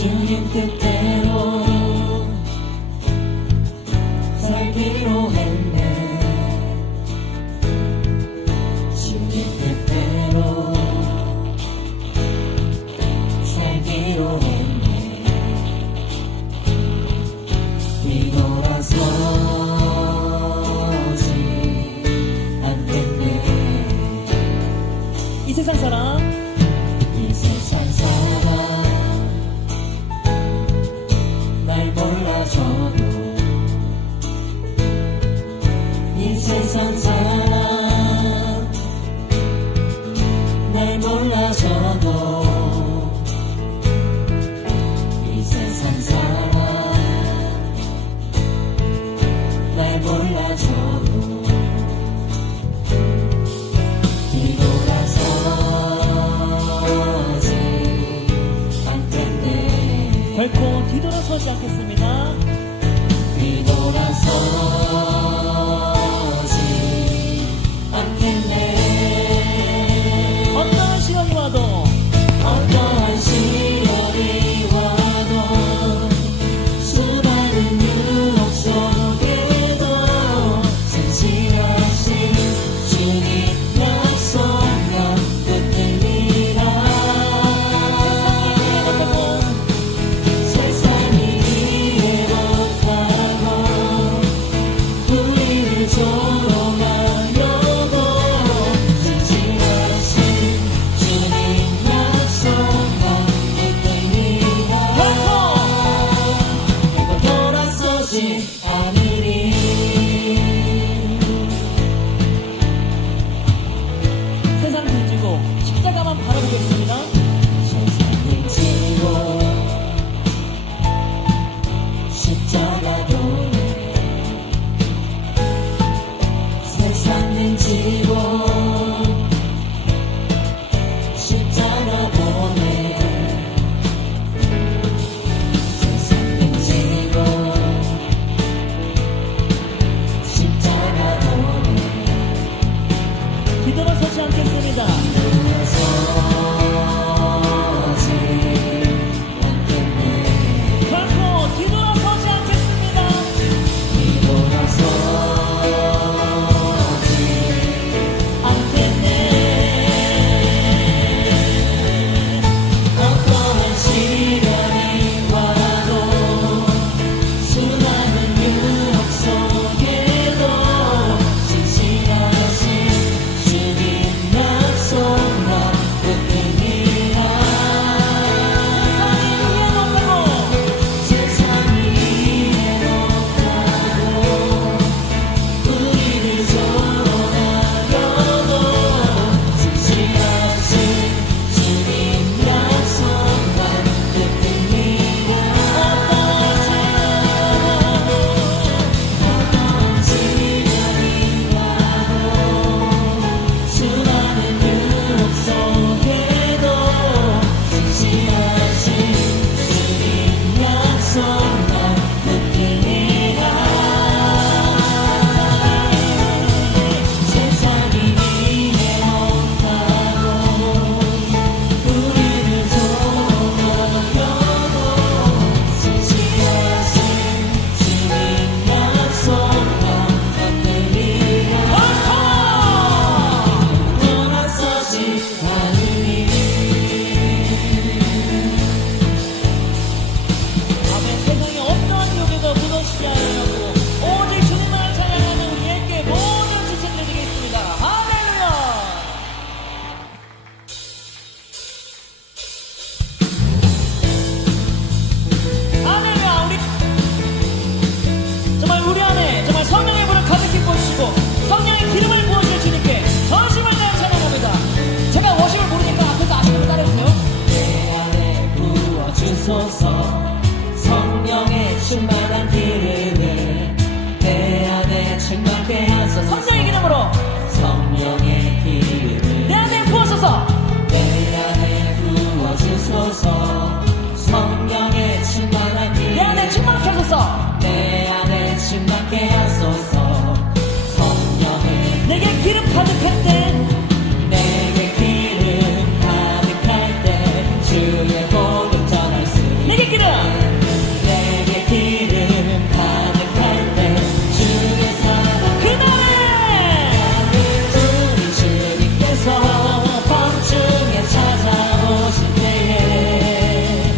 주님 뜻대로 살기로 했네. 주님 뜻대로 살기로 했네. 뒤돌아서지 않겠네. 이 세상 사람, 이 세상 사람 날 몰라줘도, 이 세상 사람 날 몰라줘도, 이 세상 사람 날 몰라줘도 뒤돌아서지 않겠네. 결코 뒤돌아서지 않겠습니다. 뒤돌아서지 않겠네. 어떠한 시간이 와도, 어떠한 시련이 와도, 수많은 유혹 속에도 진실하신 주님 약속만 붙들리라. 세상이 이해 못하고 우리를 조롱하려고 진실하신 주님 약속만 붙들리라. 이거 돌아서지 않으리. 세상 뒤지고 십자가만 바라보겠습니다. 세상을 지고 십자가도 세상을 지고 십자가 보내. 세상을 지고 십자가 보내. 뒤돌아서지 않겠습니다. 돌아서지 않겠네. 결코 뒤돌아서지 않겠습니다. 뒤돌아서지 않겠네. 어떠한 시련이 와도, 수많은 유혹 속에도 진실하신 주님 약속만 붙들리라. 세상이 이해 못하고 우리를 조롱하려도 진실하신 주님 약속만 붙들리라. 어떠한 시련이 와도, 수많은 유혹 속에도 진실하신 주님 약속만 붙들리라. 세상이 이해 못하고 우리를 조롱하려도 진실하신 주님 약속만 붙들리라. 돌아서지 않으리. 아멘. 세상에 어떠한 욕에도 무너지지 않으려고 오직 주님을 찬양하는 우리에게 모든 지체를 드리겠습니다. 할렐루야. 할렐루야. 정말 우리 안에 정말 성령의 불을 가득히 부으시고 성령의 기름을 부으실 주님께 전심을 다해 찬양합니다. 제가 워십을 모르니까 앞에서 아시는 분 따라해주세요. 내 안에 부어주소서. 성령의 충만한 기름을 내 안에 충만케 하소서. 성령의 기름으로 성령의 기름을 내 안에 부어소서. 내 안에 부어주소서. 성령의 충만한 기름 내 안에 충만케 하소서. 내 안에 충만케 하소서. 성령의 내게 기름 가득할 때 내게 기름 가득할 때 주의 복음 전할 수 내게 기름 내게 기름 가득할 때 주의 사랑 그날에 우리 주님께서 밤중에 찾아오실 때에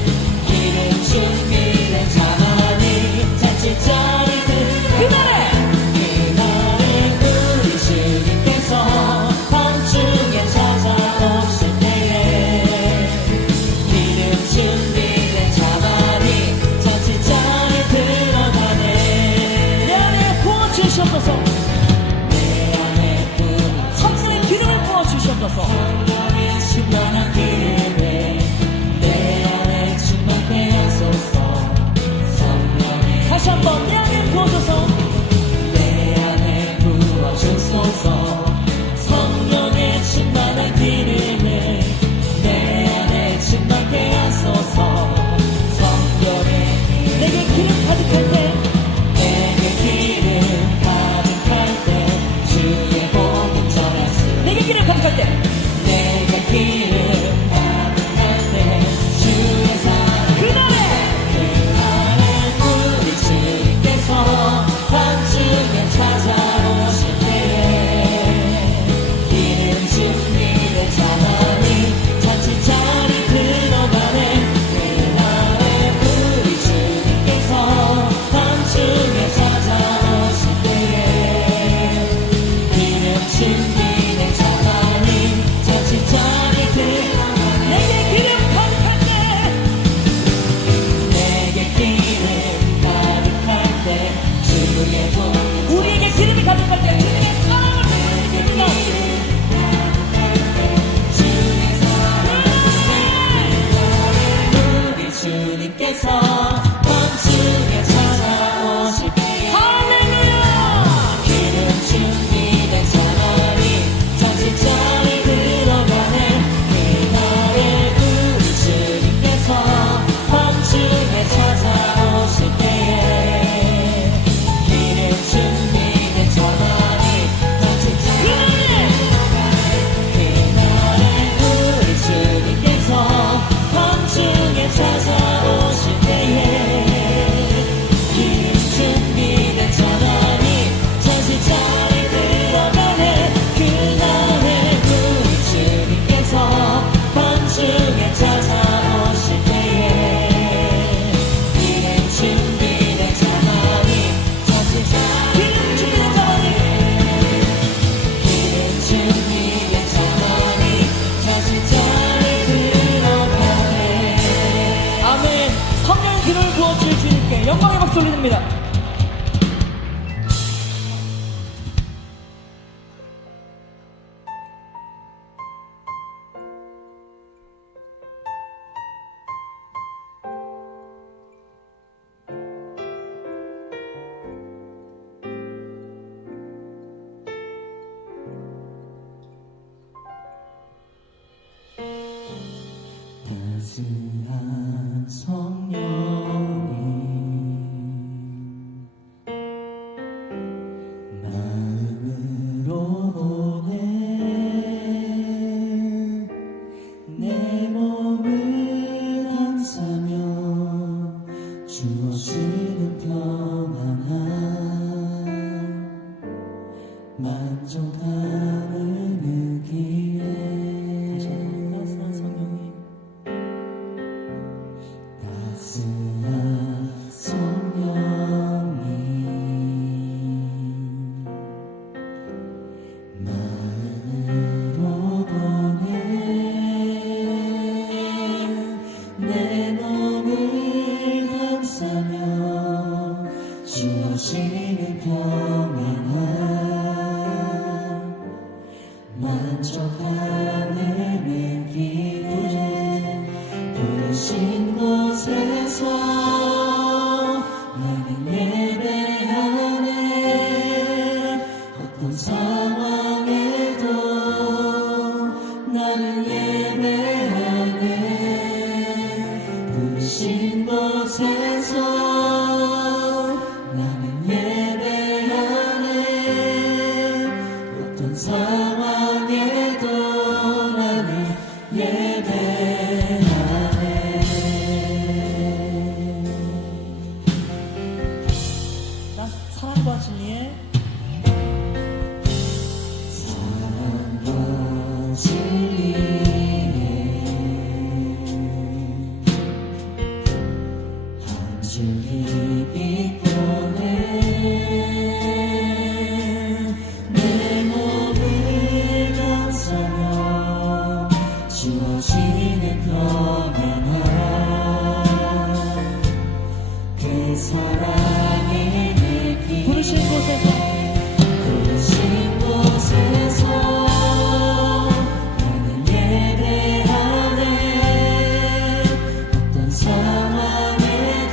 기름 준비된 자만이 잔치자리들 그날에 우리 주님께서 밤중에 찾아오실 때에 기름 준비된 자만이 잔치자리 들어가네. 내 안에 부어주시옵소서 내 안에 부어 성령의 기름을 부어주시옵소서 성령의 충만한 기름에 내 안에 충만케 하소서. 성령의 다시 한번 내 안에 부어줘서 내 안에 부어주소서. 성령의 충만한 기름을 내 안에 충만케 하소서. 성령의 내게 기름 가득할 때 내게 기름 가득할 때 주의 복음 전하시. 내게 기름 가득할 때 내게 기름 가득할 때 주의 사랑 그날에 우리 주님께서 밤중에 찾아오실 때에 기름 준비된 자만이 잔치자리 들어가네. 그날에 우리 주님께서 밤중에 찾아오실 때에 기름 준비된 자만이 잔치자리 들어가네. 내게 기름 가득할 때 내게 기름 가득할 때 주의 복 우리에게 기름이 가득할 때 주님의 사랑을 보여주십니다 주의 사랑 우리 주님께서 밤중에 찾아오실 때 할렐루야 기름 준비된 자만이 잔치자리 들어가네. 그날에 우리 주님께서 밤중에 찾아오실 때에 기름 준비된 자만이 잔치자리 그날에 우리 주님께서 밤중에 찾아오실 때에 기름 준비된 자만이 잔치자리 들어가네. 그날에 우리 주님께서 밤중에 찾아오실 때에 기름 준비된 자만이 잔치자리 기름 준비된 자만이 기름 준비된 자만이 잔치자리 들어가네. 아멘 성령의 기름을 부어주실 주님께 영광의 박수 올립니다 따스한 성령이 마음으로 보내 내 몸을 감싸며 주어지는 평안함 만족함을 느끼네. 다시 한번 따스한 성령이 따스한 성령이 마음으로 보내 내 몸을 감싸며 주어지는 평안함 만족함을 느끼네. 부르신 곳에서 나는 예배하네. 어떤 상황에도 나는 예배하네. 부르신 곳에서 나는 예배하네. 어떤 상황에도 나는 예배하네. 주님 이끄네 내 몸을 감싸며 주어지는 평안함 그 사랑의 내길 부르신 곳에서 부르신 곳에서 나는 예배하네 어떤 상황에도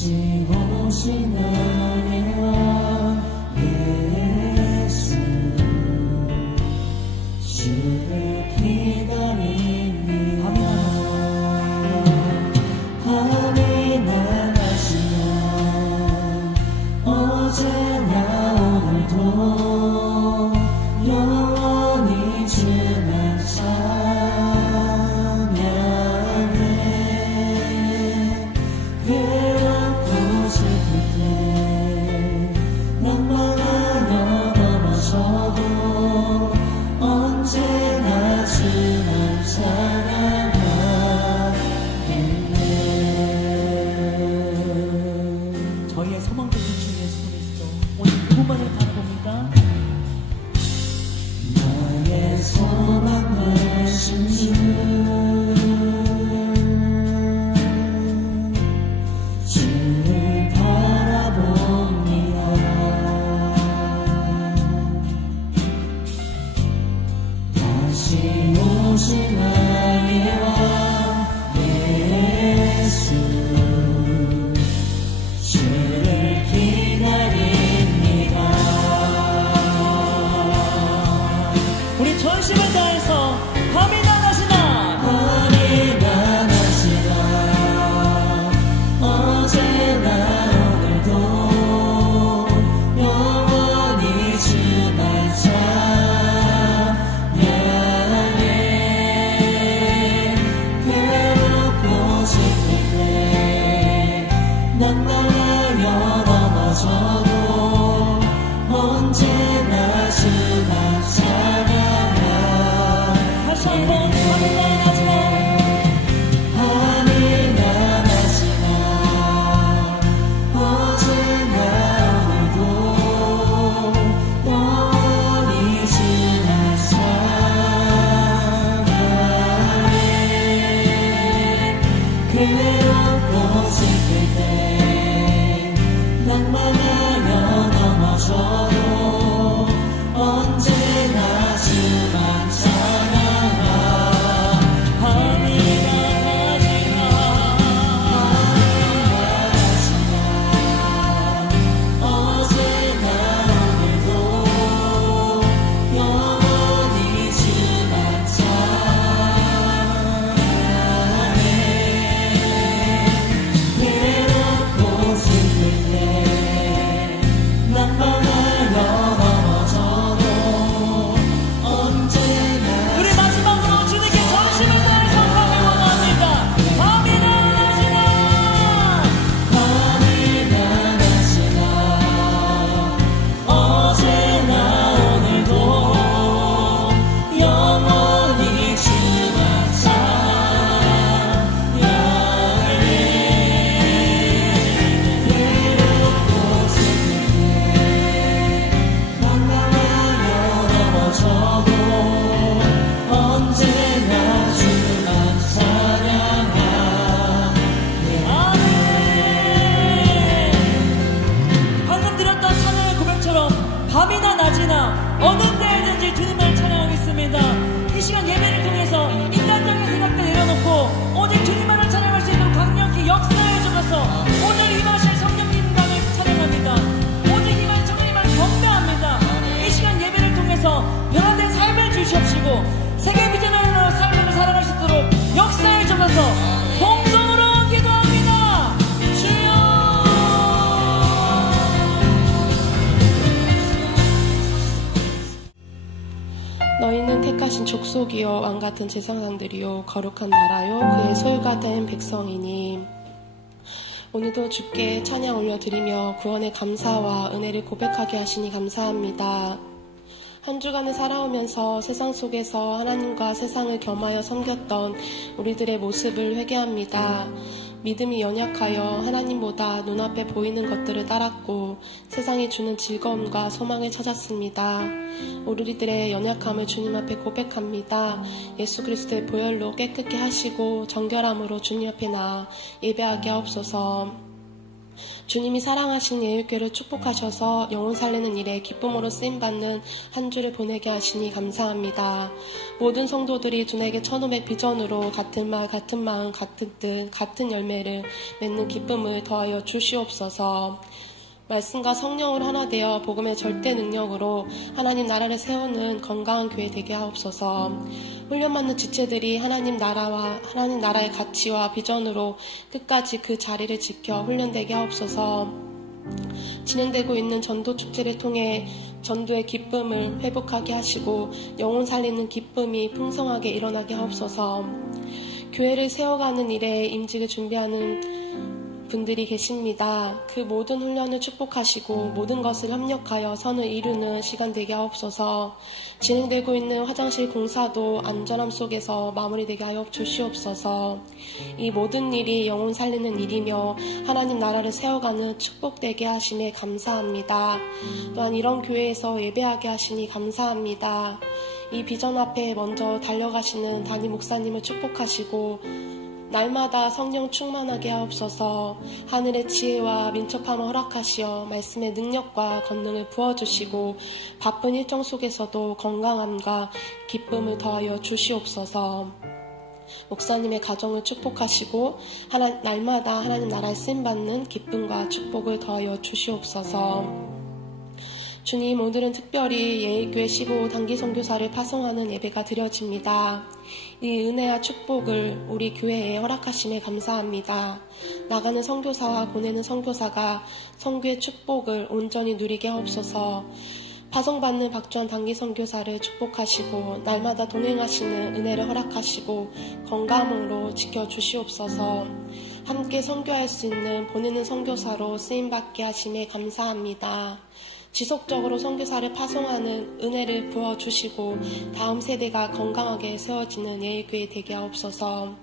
다시 오시는 은혜와 예수 주를 기다립니다. 밤이 나가시면 어제나 오늘도 영원히 주만 찬양해. 괴롭고 슬플 때 낭만하여 넘어져도 언제나 주만 찬양하겠네. 저희의 소망도 주 예수 그리스도 오늘 그분만을 바라봅니다. 나의 소망 되신 주 주를 바라봅니다. 다시 오실 나의 왕 예수 주를 기다립니다. 우리 전심을 다해서 밤이 나가시나 밤이 나가시나 어제나 오늘도 영원히 주만 찬양해. 괴롭고 슬플 때 낭만하여 넘어져도 언제나 주만 찬양하게. 다시 한번 밤이 나가시나 밤이 나가시나 어제나 오늘도 영원히 주만 찬양해. 괴롭고 슬플 때 낭만하여 넘어져도 언제나 주만 찬양하. 밤이 나가시나 어제나 오늘도 영원히 주만 찬양해. 괴롭고 슬플 때 낭만하여 넘어져도 언제나 우리 마지막으로 주님께 전심을 다해서 밤을 원합니다. 밤이 나가시나 밤이 나가시나 어제나 오늘도 영원히 주만 찬양해. 괴롭고 슬플 때 낭만하여 넘어져도 언제나 주만 찬양하게. 아멘. 방금 드렸던 찬양의 고백처럼 밤이나 낮이나 어느 때든지 주님을 찬양하겠습니다. 이 시간 예배를 통해서 인간적인 생각들 내려놓고 오직 주님만을 찬양할 수 있는 강력히 역사에 주셔서 오늘 임하실 성령님만을 찬양합니다. 오직 임하실 성령님만 경배합니다. 이 시간 예배를 통해서 변화된 삶을 주시옵시고 세계 비전으로 삶을 살아갈 수 있도록 역사에 주셔서 동성으로 기도합니다. 주여. 너희는 택하신 족속이요 왕같은 제사장들이요 거룩한 나라요 그의 소유가 된 백성이니. 오늘도 주께 찬양 올려드리며 구원의 감사와 은혜를 고백하게 하시니 감사합니다. 한 주간을 살아오면서 세상 속에서 하나님과 세상을 겸하여 섬겼던 우리들의 모습을 회개합니다. 믿음이 연약하여 하나님보다 눈앞에 보이는 것들을 따랐고 세상이 주는 즐거움과 소망을 찾았습니다. 우리들의 연약함을 주님 앞에 고백합니다. 예수 그리스도의 보혈로 깨끗게 하시고 정결함으로 주님 앞에 나아 예배하게 하옵소서. 주님이 사랑하신 예육교를 축복하셔서 영혼 살리는 일에 기쁨으로 쓰임받는 한 주를 보내게 하시니 감사합니다. 모든 성도들이 주님에게 천움의 비전으로 같은 말, 같은 마음, 같은 뜻, 같은 열매를 맺는 기쁨을 더하여 주시옵소서. 말씀과 성령으로 하나 되어 복음의 절대 능력으로 하나님 나라를 세우는 건강한 교회 되게 하옵소서. 훈련받는 지체들이 하나님 나라와 하나님 나라의 가치와 비전으로 끝까지 그 자리를 지켜 훈련되게 하옵소서. 진행되고 있는 전도 축제를 통해 전도의 기쁨을 회복하게 하시고 영혼 살리는 기쁨이 풍성하게 일어나게 하옵소서. 교회를 세워가는 일에 임직을 준비하는 분들이 계십니다. 그 모든 훈련을 축복하시고 모든 것을 협력하여 선을 이루는 시간 되게 하옵소서. 진행되고 있는 화장실 공사도 안전함 속에서 마무리되게 하여 주시옵소서. 이 모든 일이 영혼 살리는 일이며 하나님 나라를 세워가는 축복되게 하심에 감사합니다. 또한 이런 교회에서 예배하게 하시니 감사합니다. 이 비전 앞에 먼저 달려가시는 담임 목사님을 축복하시고 날마다 성령 충만하게 하옵소서. 하늘의 지혜와 민첩함을 허락하시어 말씀의 능력과 권능을 부어주시고 바쁜 일정 속에서도 건강함과 기쁨을 더하여 주시옵소서. 목사님의 가정을 축복하시고 날마다 하나님 나라에 쓰임받는 기쁨과 축복을 더하여 주시옵소서. 주님, 오늘은 특별히 예일교회 15 단기 선교사를 파송하는 예배가 드려집니다. 이 은혜와 축복을 우리 교회에 허락하심에 감사합니다. 나가는 선교사와 보내는 선교사가 선교의 축복을 온전히 누리게 하옵소서. 파송받는 박주환 단기 선교사를 축복하시고 날마다 동행하시는 은혜를 허락하시고 건강으로 지켜주시옵소서. 함께 선교할 수 있는 보내는 선교사로 쓰임받게 하심에 감사합니다. 지속적으로 선교사를 파송하는 은혜를 부어주시고 다음 세대가 건강하게 세워지는 예일교회 되게 하옵소서.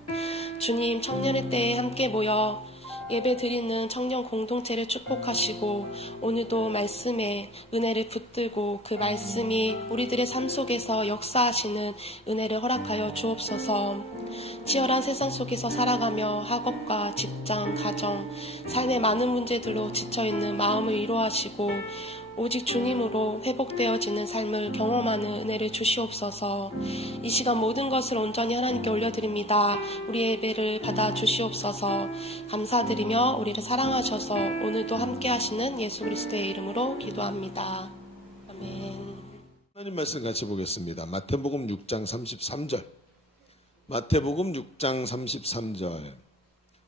주님, 청년의 때에 함께 모여 예배 드리는 청년 공동체를 축복하시고 오늘도 말씀에 은혜를 붙들고 그 말씀이 우리들의 삶 속에서 역사하시는 은혜를 허락하여 주옵소서. 치열한 세상 속에서 살아가며 학업과 직장, 가정, 삶의 많은 문제들로 지쳐있는 마음을 위로하시고 오직 주님으로 회복되어지는 삶을 경험하는 은혜를 주시옵소서. 이 시간 모든 것을 온전히 하나님께 올려드립니다. 우리의 예배를 받아 주시옵소서. 감사드리며 우리를 사랑하셔서 오늘도 함께 하시는 예수 그리스도의 이름으로 기도합니다. 아멘. 하나님 말씀 같이 보겠습니다. 마태복음 6장 33절. 마태복음 6장 33절.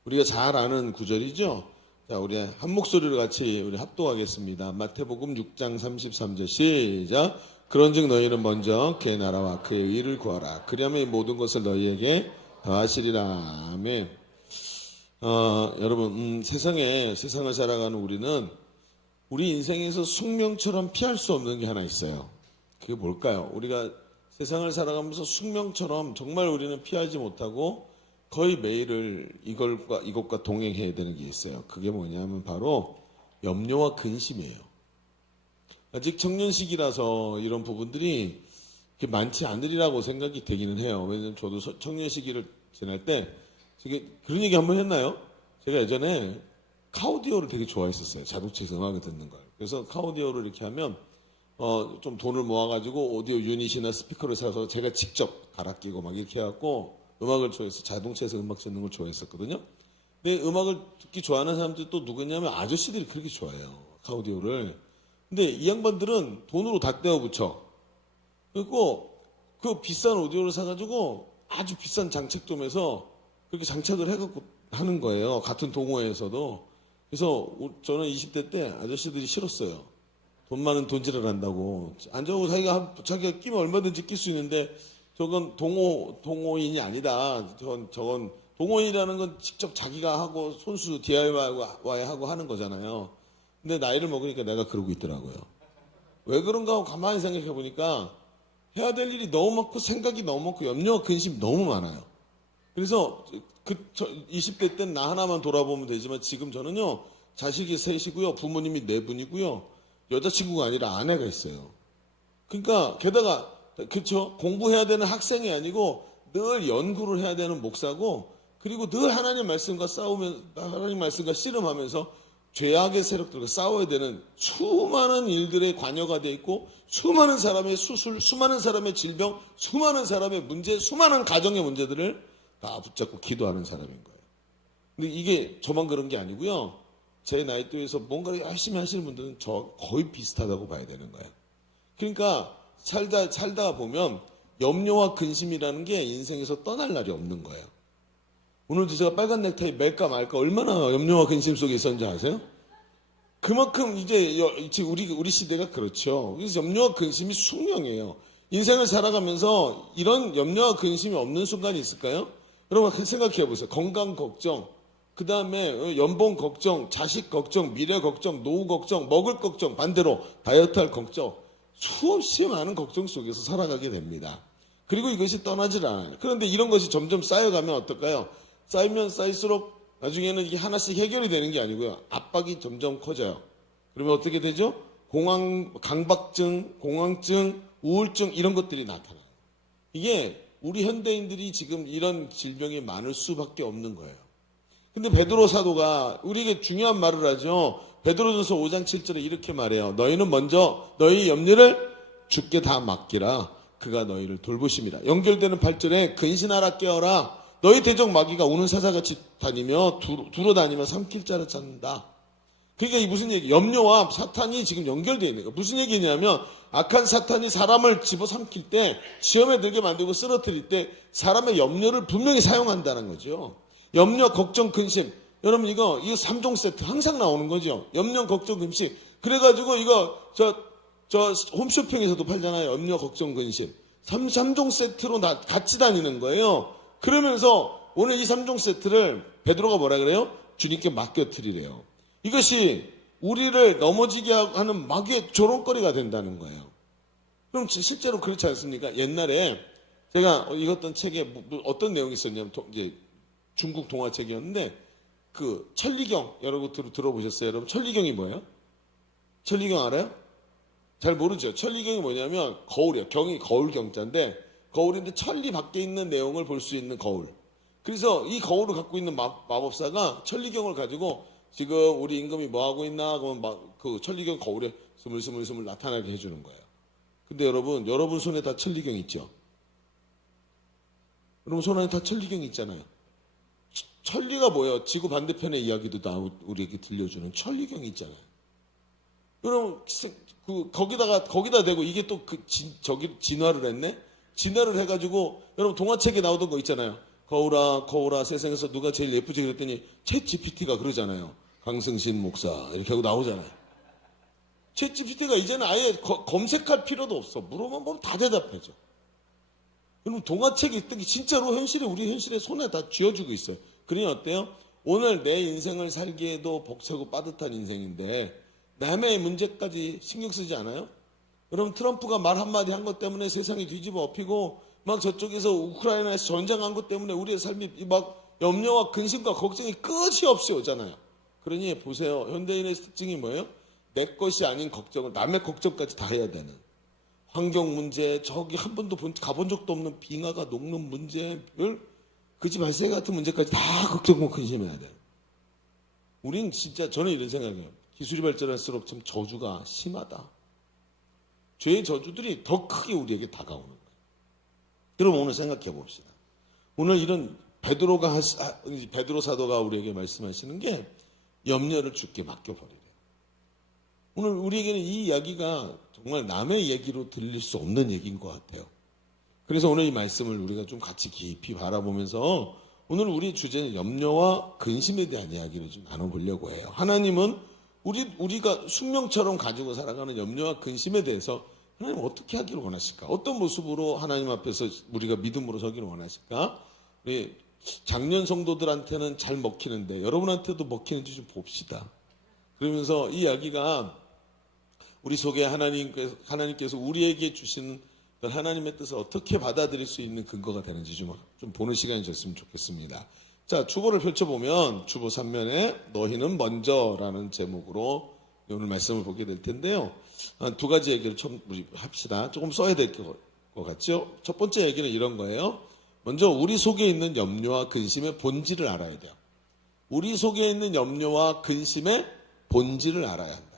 우리가 잘 아는 구절이죠. 자, 우리 한 목소리로 같이 우리 합독하겠습니다. 마태복음 6장 33절 시작. 그런즉 너희는 먼저 그의 나라와 그의 의를 구하라. 그리하면 이 모든 것을 너희에게 더하시리라. 아멘. 여러분, 세상을 살아가는 우리는 우리 인생에서 숙명처럼 피할 수 없는 게 하나 있어요. 그게 뭘까요? 우리가 세상을 살아가면서 숙명처럼 정말 우리는 피하지 못하고 거의 매일을 이것과 동행해야 되는 게 있어요. 그게 뭐냐면 바로 염려와 근심이에요. 아직 청년 시기라서 이런 부분들이 많지 않으리라고 생각이 되기는 해요. 왜냐면 저도 청년 시기를 지날 때 그런 얘기 한번 했나요? 제가 예전에 카오디오를 되게 좋아했었어요. 자동차에서 음악을 듣는 걸. 그래서 카오디오를 이렇게 하면 좀 돈을 모아가지고 오디오 유닛이나 스피커를 사서 제가 직접 갈아 끼고 막 이렇게 해갖고 음악을 좋아해서 자동차에서 음악 듣는 걸 좋아했었거든요. 근데 음악을 듣기 좋아하는 사람들이 또 누구냐면 아저씨들이 그렇게 좋아해요. 카오디오를. 근데 이 양반들은 돈으로 다 떼어 붙여. 그리고 그 비싼 오디오를 사가지고 아주 비싼 장착점에서 그렇게 장착을 해갖고 하는 거예요. 같은 동호회에서도. 그래서 저는 20대 때 아저씨들이 싫었어요. 돈 많은 돈질을 한다고. 앉아고 자기가 끼면 얼마든지 낄 수 있는데 저건 동호인이 아니다. 저건 동호인이라는 건 직접 자기가 하고 손수 DIY 하고 하는 거잖아요. 근데 나이를 먹으니까 내가 그러고 있더라고요. 왜 그런가 하고 가만히 생각해 보니까 해야 될 일이 너무 많고 생각이 너무 많고 염려와 근심이 너무 많아요. 그래서 20대 때는 나 하나만 돌아보면 되지만 지금 저는요, 자식이 셋이고요, 부모님이 4분이고요, 여자친구가 아니라 아내가 있어요. 그러니까 게다가 그렇죠. 공부해야 되는 학생이 아니고 늘 연구를 해야 되는 목사고, 그리고 늘 하나님 말씀과 싸우면 하나님 말씀과 씨름하면서 죄악의 세력들과 싸워야 되는 수많은 일들에 관여가 돼 있고 수많은 사람의 수술, 수많은 사람의 질병, 수많은 사람의 문제, 수많은 가정의 문제들을 다 붙잡고 기도하는 사람인 거예요. 근데 이게 저만 그런 게 아니고요. 제 나이대에서 뭔가를 열심히 하시는 분들은 저 거의 비슷하다고 봐야 되는 거예요. 그러니까 살다가 보면 염려와 근심이라는 게 인생에서 떠날 날이 없는 거예요. 오늘도 제가 빨간 넥타이 멜까 말까 얼마나 염려와 근심 속에 있었는지 아세요? 그만큼 이제 우리 시대가 그렇죠. 그래서 염려와 근심이 숙명이에요. 인생을 살아가면서 이런 염려와 근심이 없는 순간이 있을까요? 여러분 생각해 보세요. 건강 걱정, 그 다음에 연봉 걱정, 자식 걱정, 미래 걱정, 노후 걱정, 먹을 걱정, 반대로 다이어트할 걱정, 수없이 많은 걱정 속에서 살아가게 됩니다. 그리고 이것이 떠나질 않아요. 그런데 이런 것이 점점 쌓여가면 어떨까요? 쌓이면 쌓일수록 나중에는 이게 하나씩 해결이 되는 게 아니고요. 압박이 점점 커져요. 그러면 어떻게 되죠? 강박증, 공황증, 우울증 이런 것들이 나타나요. 이게 우리 현대인들이 지금 이런 질병이 많을 수밖에 없는 거예요. 근데 베드로 사도가 우리에게 중요한 말을 하죠. 베드로전서 5장 7절에 이렇게 말해요. 너희는 먼저 너희 염려를 주께 다 맡기라. 그가 너희를 돌보심이라. 연결되는 8절에 근신하라 깨어라. 너희 대적 마귀가 우는 사자같이 다니며 두루 다니며 삼킬 자를 찾는다. 그러니까 이 무슨 얘기? 염려와 사탄이 지금 연결되어 있는 거예요. 무슨 얘기냐면 악한 사탄이 사람을 집어삼킬 때 시험에 들게 만들고 쓰러뜨릴 때 사람의 염려를 분명히 사용한다는 거죠. 염려, 걱정, 근심. 여러분 이거 3종 세트 항상 나오는 거죠. 염려, 걱정, 근심. 그래가지고 이거 저 홈쇼핑에서도 팔잖아요. 염려, 걱정, 근심. 3종 세트로 같이 다니는 거예요. 그러면서 오늘 이 3종 세트를 베드로가 뭐라 그래요? 주님께 맡겨드리래요. 이것이 우리를 넘어지게 하는 마귀의 조롱거리가 된다는 거예요. 그럼 실제로 그렇지 않습니까? 옛날에 제가 읽었던 책에 어떤 내용이 있었냐면 이제 중국 동화책이었는데 그 천리경 여러분 들어보셨어요? 여러분 천리경이 뭐예요? 천리경 알아요? 잘 모르죠. 천리경이 뭐냐면 거울이에요. 경이 거울 경자인데 거울인데 천리 밖에 있는 내용을 볼 수 있는 거울. 그래서 이 거울을 갖고 있는 마법사가 천리경을 가지고 지금 우리 임금이 뭐 하고 있나 그러면 그 천리경 거울에 스물스물 나타나게 해주는 거예요. 근데 여러분 손에 다 천리경 있죠? 여러분 손 안에 다 천리경 있잖아요. 천리가 뭐예요? 지구 반대편의 이야기도 다 우리에게 들려주는 천리경이 있잖아요. 여러분 거기다 대고 이게 또 저기 진화를 했네? 진화를 해가지고 여러분 동화책에 나오던 거 있잖아요. 거울아 세상에서 누가 제일 예쁘지 그랬더니 챗 GPT가 그러잖아요. 강승신 목사 이렇게 하고 나오잖아요. 챗 GPT가 이제는 아예 검색할 필요도 없어. 물어보면 보면 다 대답해줘. 여러분 동화책이 있던 게 진짜로 우리 현실에 손에 다 쥐어주고 있어요. 그러니 어때요? 오늘 내 인생을 살기에도 벅차고 빠듯한 인생인데 남의 문제까지 신경 쓰지 않아요? 여러분 트럼프가 말 한마디 한 것 때문에 세상이 뒤집어 엎이고 막 저쪽에서 우크라이나에서 전쟁한 것 때문에 우리의 삶이 막 염려와 근심과 걱정이 끝이 없이 오잖아요. 그러니 보세요. 현대인의 특징이 뭐예요? 내 것이 아닌 걱정을 남의 걱정까지 다 해야 되는 환경 문제, 저기 한 번도 가본 적도 없는 빙하가 녹는 문제를 그 집 알세 같은 문제까지 다 걱정하고 근심해야 돼요. 우린 진짜 저는 이런 생각이에요. 기술이 발전할수록 참 저주가 심하다. 죄의 저주들이 더 크게 우리에게 다가오는 거예요. 여러분 오늘 생각해 봅시다. 오늘 이런 베드로 사도가 우리에게 말씀하시는 게 염려를 주께 맡겨버리래요. 오늘 우리에게는 이 이야기가 정말 남의 얘기로 들릴 수 없는 얘기인 것 같아요. 그래서 오늘 이 말씀을 우리가 좀 같이 깊이 바라보면서 오늘 우리 주제는 염려와 근심에 대한 이야기를 좀 나눠보려고 해요. 하나님은 우리가 숙명처럼 가지고 살아가는 염려와 근심에 대해서 하나님 어떻게 하기를 원하실까? 어떤 모습으로 하나님 앞에서 우리가 믿음으로 서기를 원하실까? 우리 작년 성도들한테는 잘 먹히는데 여러분한테도 먹히는지 좀 봅시다. 그러면서 이 이야기가 우리 속에 하나님께서 우리에게 주시는 하나님의 뜻을 어떻게 받아들일 수 있는 근거가 되는지 좀 보는 시간이 됐으면 좋겠습니다. 자, 주보를 펼쳐보면 주보 3면에 너희는 먼저라는 제목으로 오늘 말씀을 보게 될 텐데요. 두 가지 얘기를 우리 합시다. 조금 써야 될 것 같죠? 첫 번째 얘기는 이런 거예요. 먼저 우리 속에 있는 염려와 근심의 본질을 알아야 돼요. 우리 속에 있는 염려와 근심의 본질을 알아야 한다.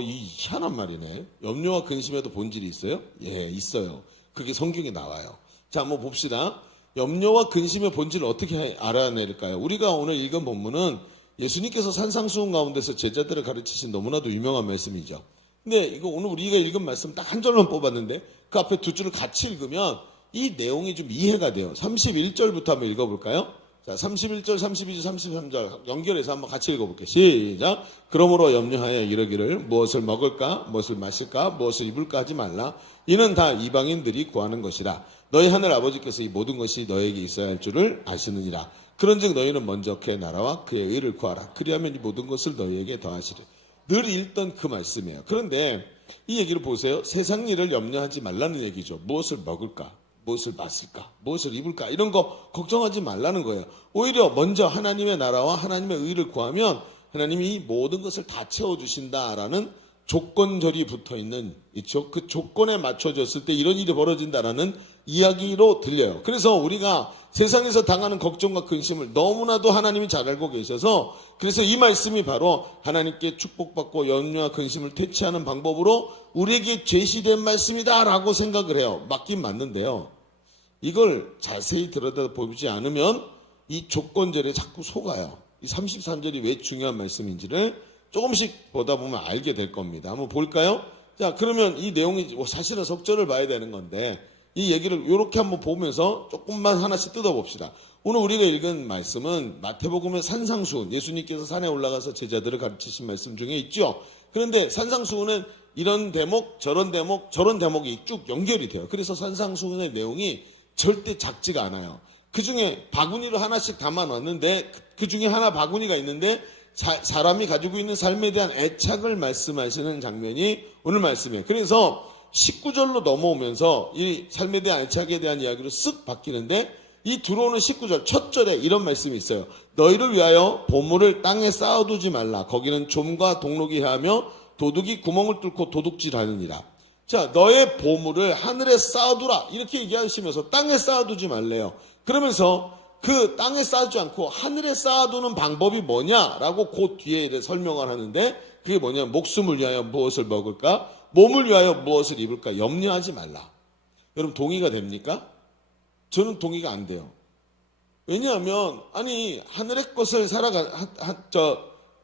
이 희한한 말이네. 염려와 근심에도 본질이 있어요? 예, 있어요. 그게 성경에 나와요. 자, 한번 봅시다. 염려와 근심의 본질을 어떻게 알아낼까요? 우리가 오늘 읽은 본문은 예수님께서 산상수훈 가운데서 제자들을 가르치신 너무나도 유명한 말씀이죠. 근데 이거 오늘 우리가 읽은 말씀 딱 한 절만 뽑았는데 그 앞에 두 줄을 같이 읽으면 이 내용이 좀 이해가 돼요. 31절부터 한번 읽어볼까요? 자, 31절, 32절, 33절 연결해서 한번 같이 읽어볼게요. 시작. 그러므로 염려하여 이르기를 무엇을 먹을까, 무엇을 마실까, 무엇을 입을까 하지 말라. 이는 다 이방인들이 구하는 것이라. 너희 하늘 아버지께서 이 모든 것이 너에게 있어야 할 줄을 아시느니라. 그런즉 너희는 먼저 그의 나라와 그의 의를 구하라. 그리하면 이 모든 것을 너희에게 더하시리. 늘 읽던 그 말씀이에요. 그런데 이 얘기를 보세요. 세상 일을 염려하지 말라는 얘기죠. 무엇을 먹을까, 무엇을 마실까, 무엇을 입을까 이런 거 걱정하지 말라는 거예요. 오히려 먼저 하나님의 나라와 하나님의 의를 구하면 하나님이 이 모든 것을 다 채워주신다라는 조건절이 붙어있는 있죠. 그 조건에 맞춰졌을 때 이런 일이 벌어진다라는 이야기로 들려요. 그래서 우리가 세상에서 당하는 걱정과 근심을 너무나도 하나님이 잘 알고 계셔서 그래서 이 말씀이 바로 하나님께 축복받고 염려와 근심을 퇴치하는 방법으로 우리에게 제시된 말씀이다라고 생각을 해요. 맞긴 맞는데요. 이걸 자세히 들여다보지 않으면 이 조건절에 자꾸 속아요. 이 33절이 왜 중요한 말씀인지를 조금씩 보다 보면 알게 될 겁니다. 한번 볼까요? 자, 그러면 이 내용이 사실은 석절을 봐야 되는 건데 이 얘기를 이렇게 한번 보면서 조금만 하나씩 뜯어봅시다. 오늘 우리가 읽은 말씀은 마태복음의 산상수훈, 예수님께서 산에 올라가서 제자들을 가르치신 말씀 중에 있죠. 그런데 산상수훈은 이런 대목, 저런 대목이 쭉 연결이 돼요. 그래서 산상수훈의 내용이 절대 작지가 않아요. 그 중에 바구니를 하나씩 담아놨는데 그 중에 하나 바구니가 있는데 사람이 가지고 있는 삶에 대한 애착을 말씀하시는 장면이 오늘 말씀이에요. 그래서 19절로 넘어오면서 이 삶에 대한 애착에 대한 이야기로 쓱 바뀌는데 이 들어오는 19절 첫 절에 이런 말씀이 있어요. 너희를 위하여 보물을 땅에 쌓아두지 말라. 거기는 좀과 동록이 하며 도둑이 구멍을 뚫고 도둑질하느니라. 자, 너의 보물을 하늘에 쌓아두라 이렇게 얘기하시면서 땅에 쌓아두지 말래요. 그러면서 그 땅에 쌓지 않고 하늘에 쌓아두는 방법이 뭐냐라고 그 뒤에 설명을 하는데 그게 뭐냐, 목숨을 위하여 무엇을 먹을까, 몸을 위하여 무엇을 입을까 염려하지 말라. 여러분 동의가 됩니까? 저는 동의가 안 돼요. 왜냐하면 아니 하늘의 것을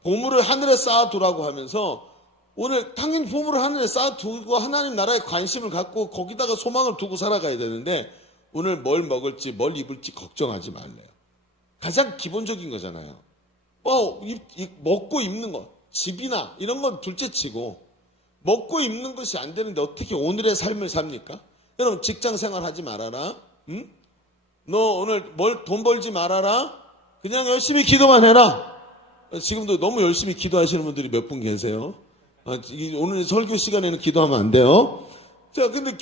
보물을 하늘에 쌓아두라고 하면서 오늘 당연히 보물을 하늘에 쌓아두고 하나님 나라에 관심을 갖고 거기다가 소망을 두고 살아가야 되는데 오늘 뭘 먹을지 뭘 입을지 걱정하지 말래요. 가장 기본적인 거잖아요. 먹고 입는 거, 집이나 이런 건 둘째치고 먹고 입는 것이 안 되는데 어떻게 오늘의 삶을 삽니까? 여러분 직장 생활 하지 말아라. 응? 너 오늘 돈 벌지 말아라. 그냥 열심히 기도만 해라. 지금도 너무 열심히 기도하시는 분들이 몇 분 계세요. 오늘 설교 시간에는 기도하면 안 돼요. 자, 근데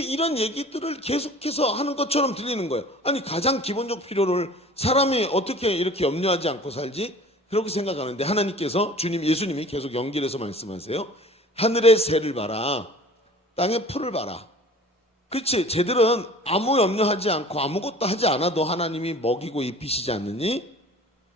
이런 얘기들을 계속해서 하는 것처럼 들리는 거예요. 아니, 가장 기본적 필요를 사람이 어떻게 이렇게 염려하지 않고 살지? 그렇게 생각하는데 하나님께서 예수님이 계속 연결해서 말씀하세요. 하늘의 새를 봐라. 땅의 풀을 봐라. 그렇지. 쟤들은 아무 염려하지 않고 아무것도 하지 않아도 하나님이 먹이고 입히시지 않느니?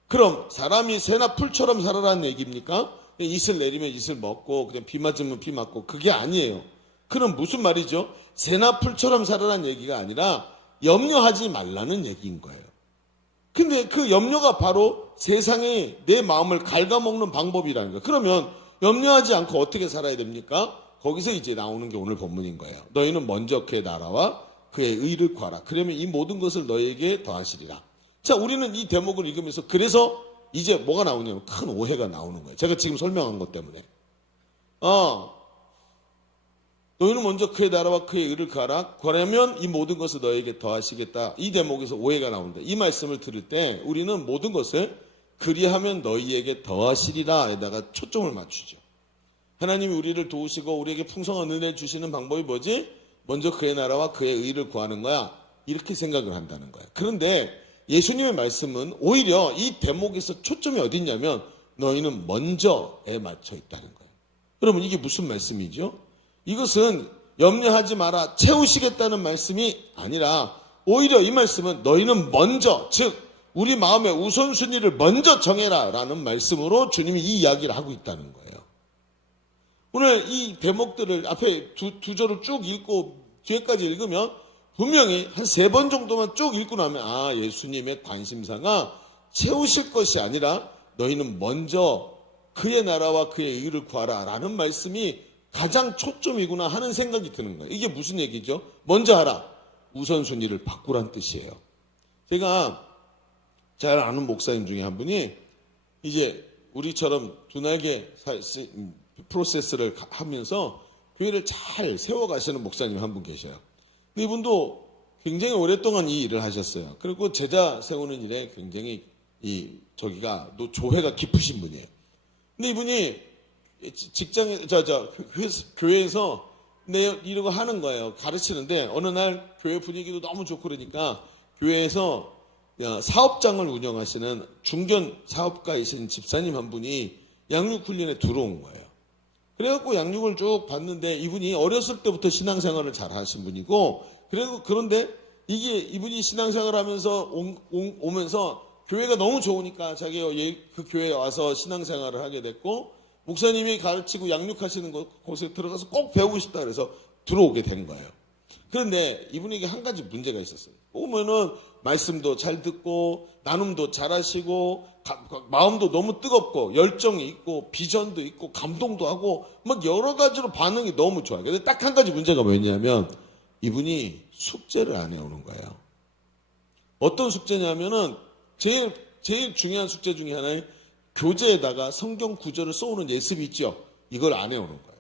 그럼 사람이 새나 풀처럼 살아라는 얘기입니까? 이슬 내리면 이슬 먹고 그냥 비 맞으면 비 맞고 그게 아니에요. 그럼 무슨 말이죠? 새나 풀처럼 살아라는 얘기가 아니라 염려하지 말라는 얘기인 거예요. 근데 그 염려가 바로 세상에 내 마음을 갉아먹는 방법이라는 거예요. 그러면 염려하지 않고 어떻게 살아야 됩니까? 거기서 이제 나오는 게 오늘 본문인 거예요. 너희는 먼저 그의 나라와 그의 의를 구하라. 그러면 이 모든 것을 너희에게 더하시리라. 자, 우리는 이 대목을 읽으면서 그래서 이제 뭐가 나오냐면 큰 오해가 나오는 거예요. 제가 지금 설명한 것 때문에. 너희는 먼저 그의 나라와 그의 의를 구하라. 구하려면 이 모든 것을 너희에게 더하시겠다. 이 대목에서 오해가 나오는데 이 말씀을 들을 때 우리는 모든 것을 그리하면 너희에게 더하시리라 에다가 초점을 맞추죠. 하나님이 우리를 도우시고 우리에게 풍성한 은혜 주시는 방법이 뭐지? 먼저 그의 나라와 그의 의를 구하는 거야. 이렇게 생각을 한다는 거야. 그런데 예수님의 말씀은 오히려 이 대목에서 초점이 어디 있냐면 너희는 먼저에 맞춰 있다는 거예요. 여러분 이게 무슨 말씀이죠? 이것은 염려하지 마라 채우시겠다는 말씀이 아니라 오히려 이 말씀은 너희는 먼저 즉 우리 마음의 우선순위를 먼저 정해라 라는 말씀으로 주님이 이 이야기를 하고 있다는 거예요. 오늘 이 대목들을 앞에 두 절을 쭉 읽고 뒤에까지 읽으면 분명히 한 3번 정도만 쭉 읽고 나면 아, 예수님의 관심사가 채우실 것이 아니라 너희는 먼저 그의 나라와 그의 의를 구하라 라는 말씀이 가장 초점이구나 하는 생각이 드는 거예요. 이게 무슨 얘기죠? 먼저 하라. 우선순위를 바꾸란 뜻이에요. 제가 잘 아는 목사님 중에 한 분이 이제 우리처럼 두 날개 프로세스를 하면서 교회를 잘 세워가시는 목사님 한 분 계셔요. 근데 이분도 굉장히 오랫동안 이 일을 하셨어요. 그리고 제자 세우는 일에 굉장히 조회가 깊으신 분이에요. 근데 이분이 직장에, 교회에서 이런 거 하는 거예요. 가르치는데 어느 날 교회 분위기도 너무 좋고 그러니까 교회에서 사업장을 운영하시는 중견 사업가이신 집사님 한 분이 양육훈련에 들어온 거예요. 그래갖고 양육을 쭉 봤는데 이분이 어렸을 때부터 신앙생활을 잘 하신 분이고 그런데 이분이 신앙생활을 하면서 오면서 교회가 너무 좋으니까 자기가 그 교회에 와서 신앙생활을 하게 됐고 목사님이 가르치고 양육하시는 곳에 들어가서 꼭 배우고 싶다 그래서 들어오게 된 거예요. 그런데 이분에게 한 가지 문제가 있었어요. 오면은 말씀도 잘 듣고 나눔도 잘 하시고 마음도 너무 뜨겁고 열정이 있고 비전도 있고 감동도 하고 막 여러 가지로 반응이 너무 좋아요. 근데 딱 한 가지 문제가 뭐였냐면 이분이 숙제를 안 해오는 거예요. 어떤 숙제냐면은 제일 중요한 숙제 중에 하나는 교재에다가 성경 구절을 써오는 예습이 있죠. 이걸 안 해오는 거예요.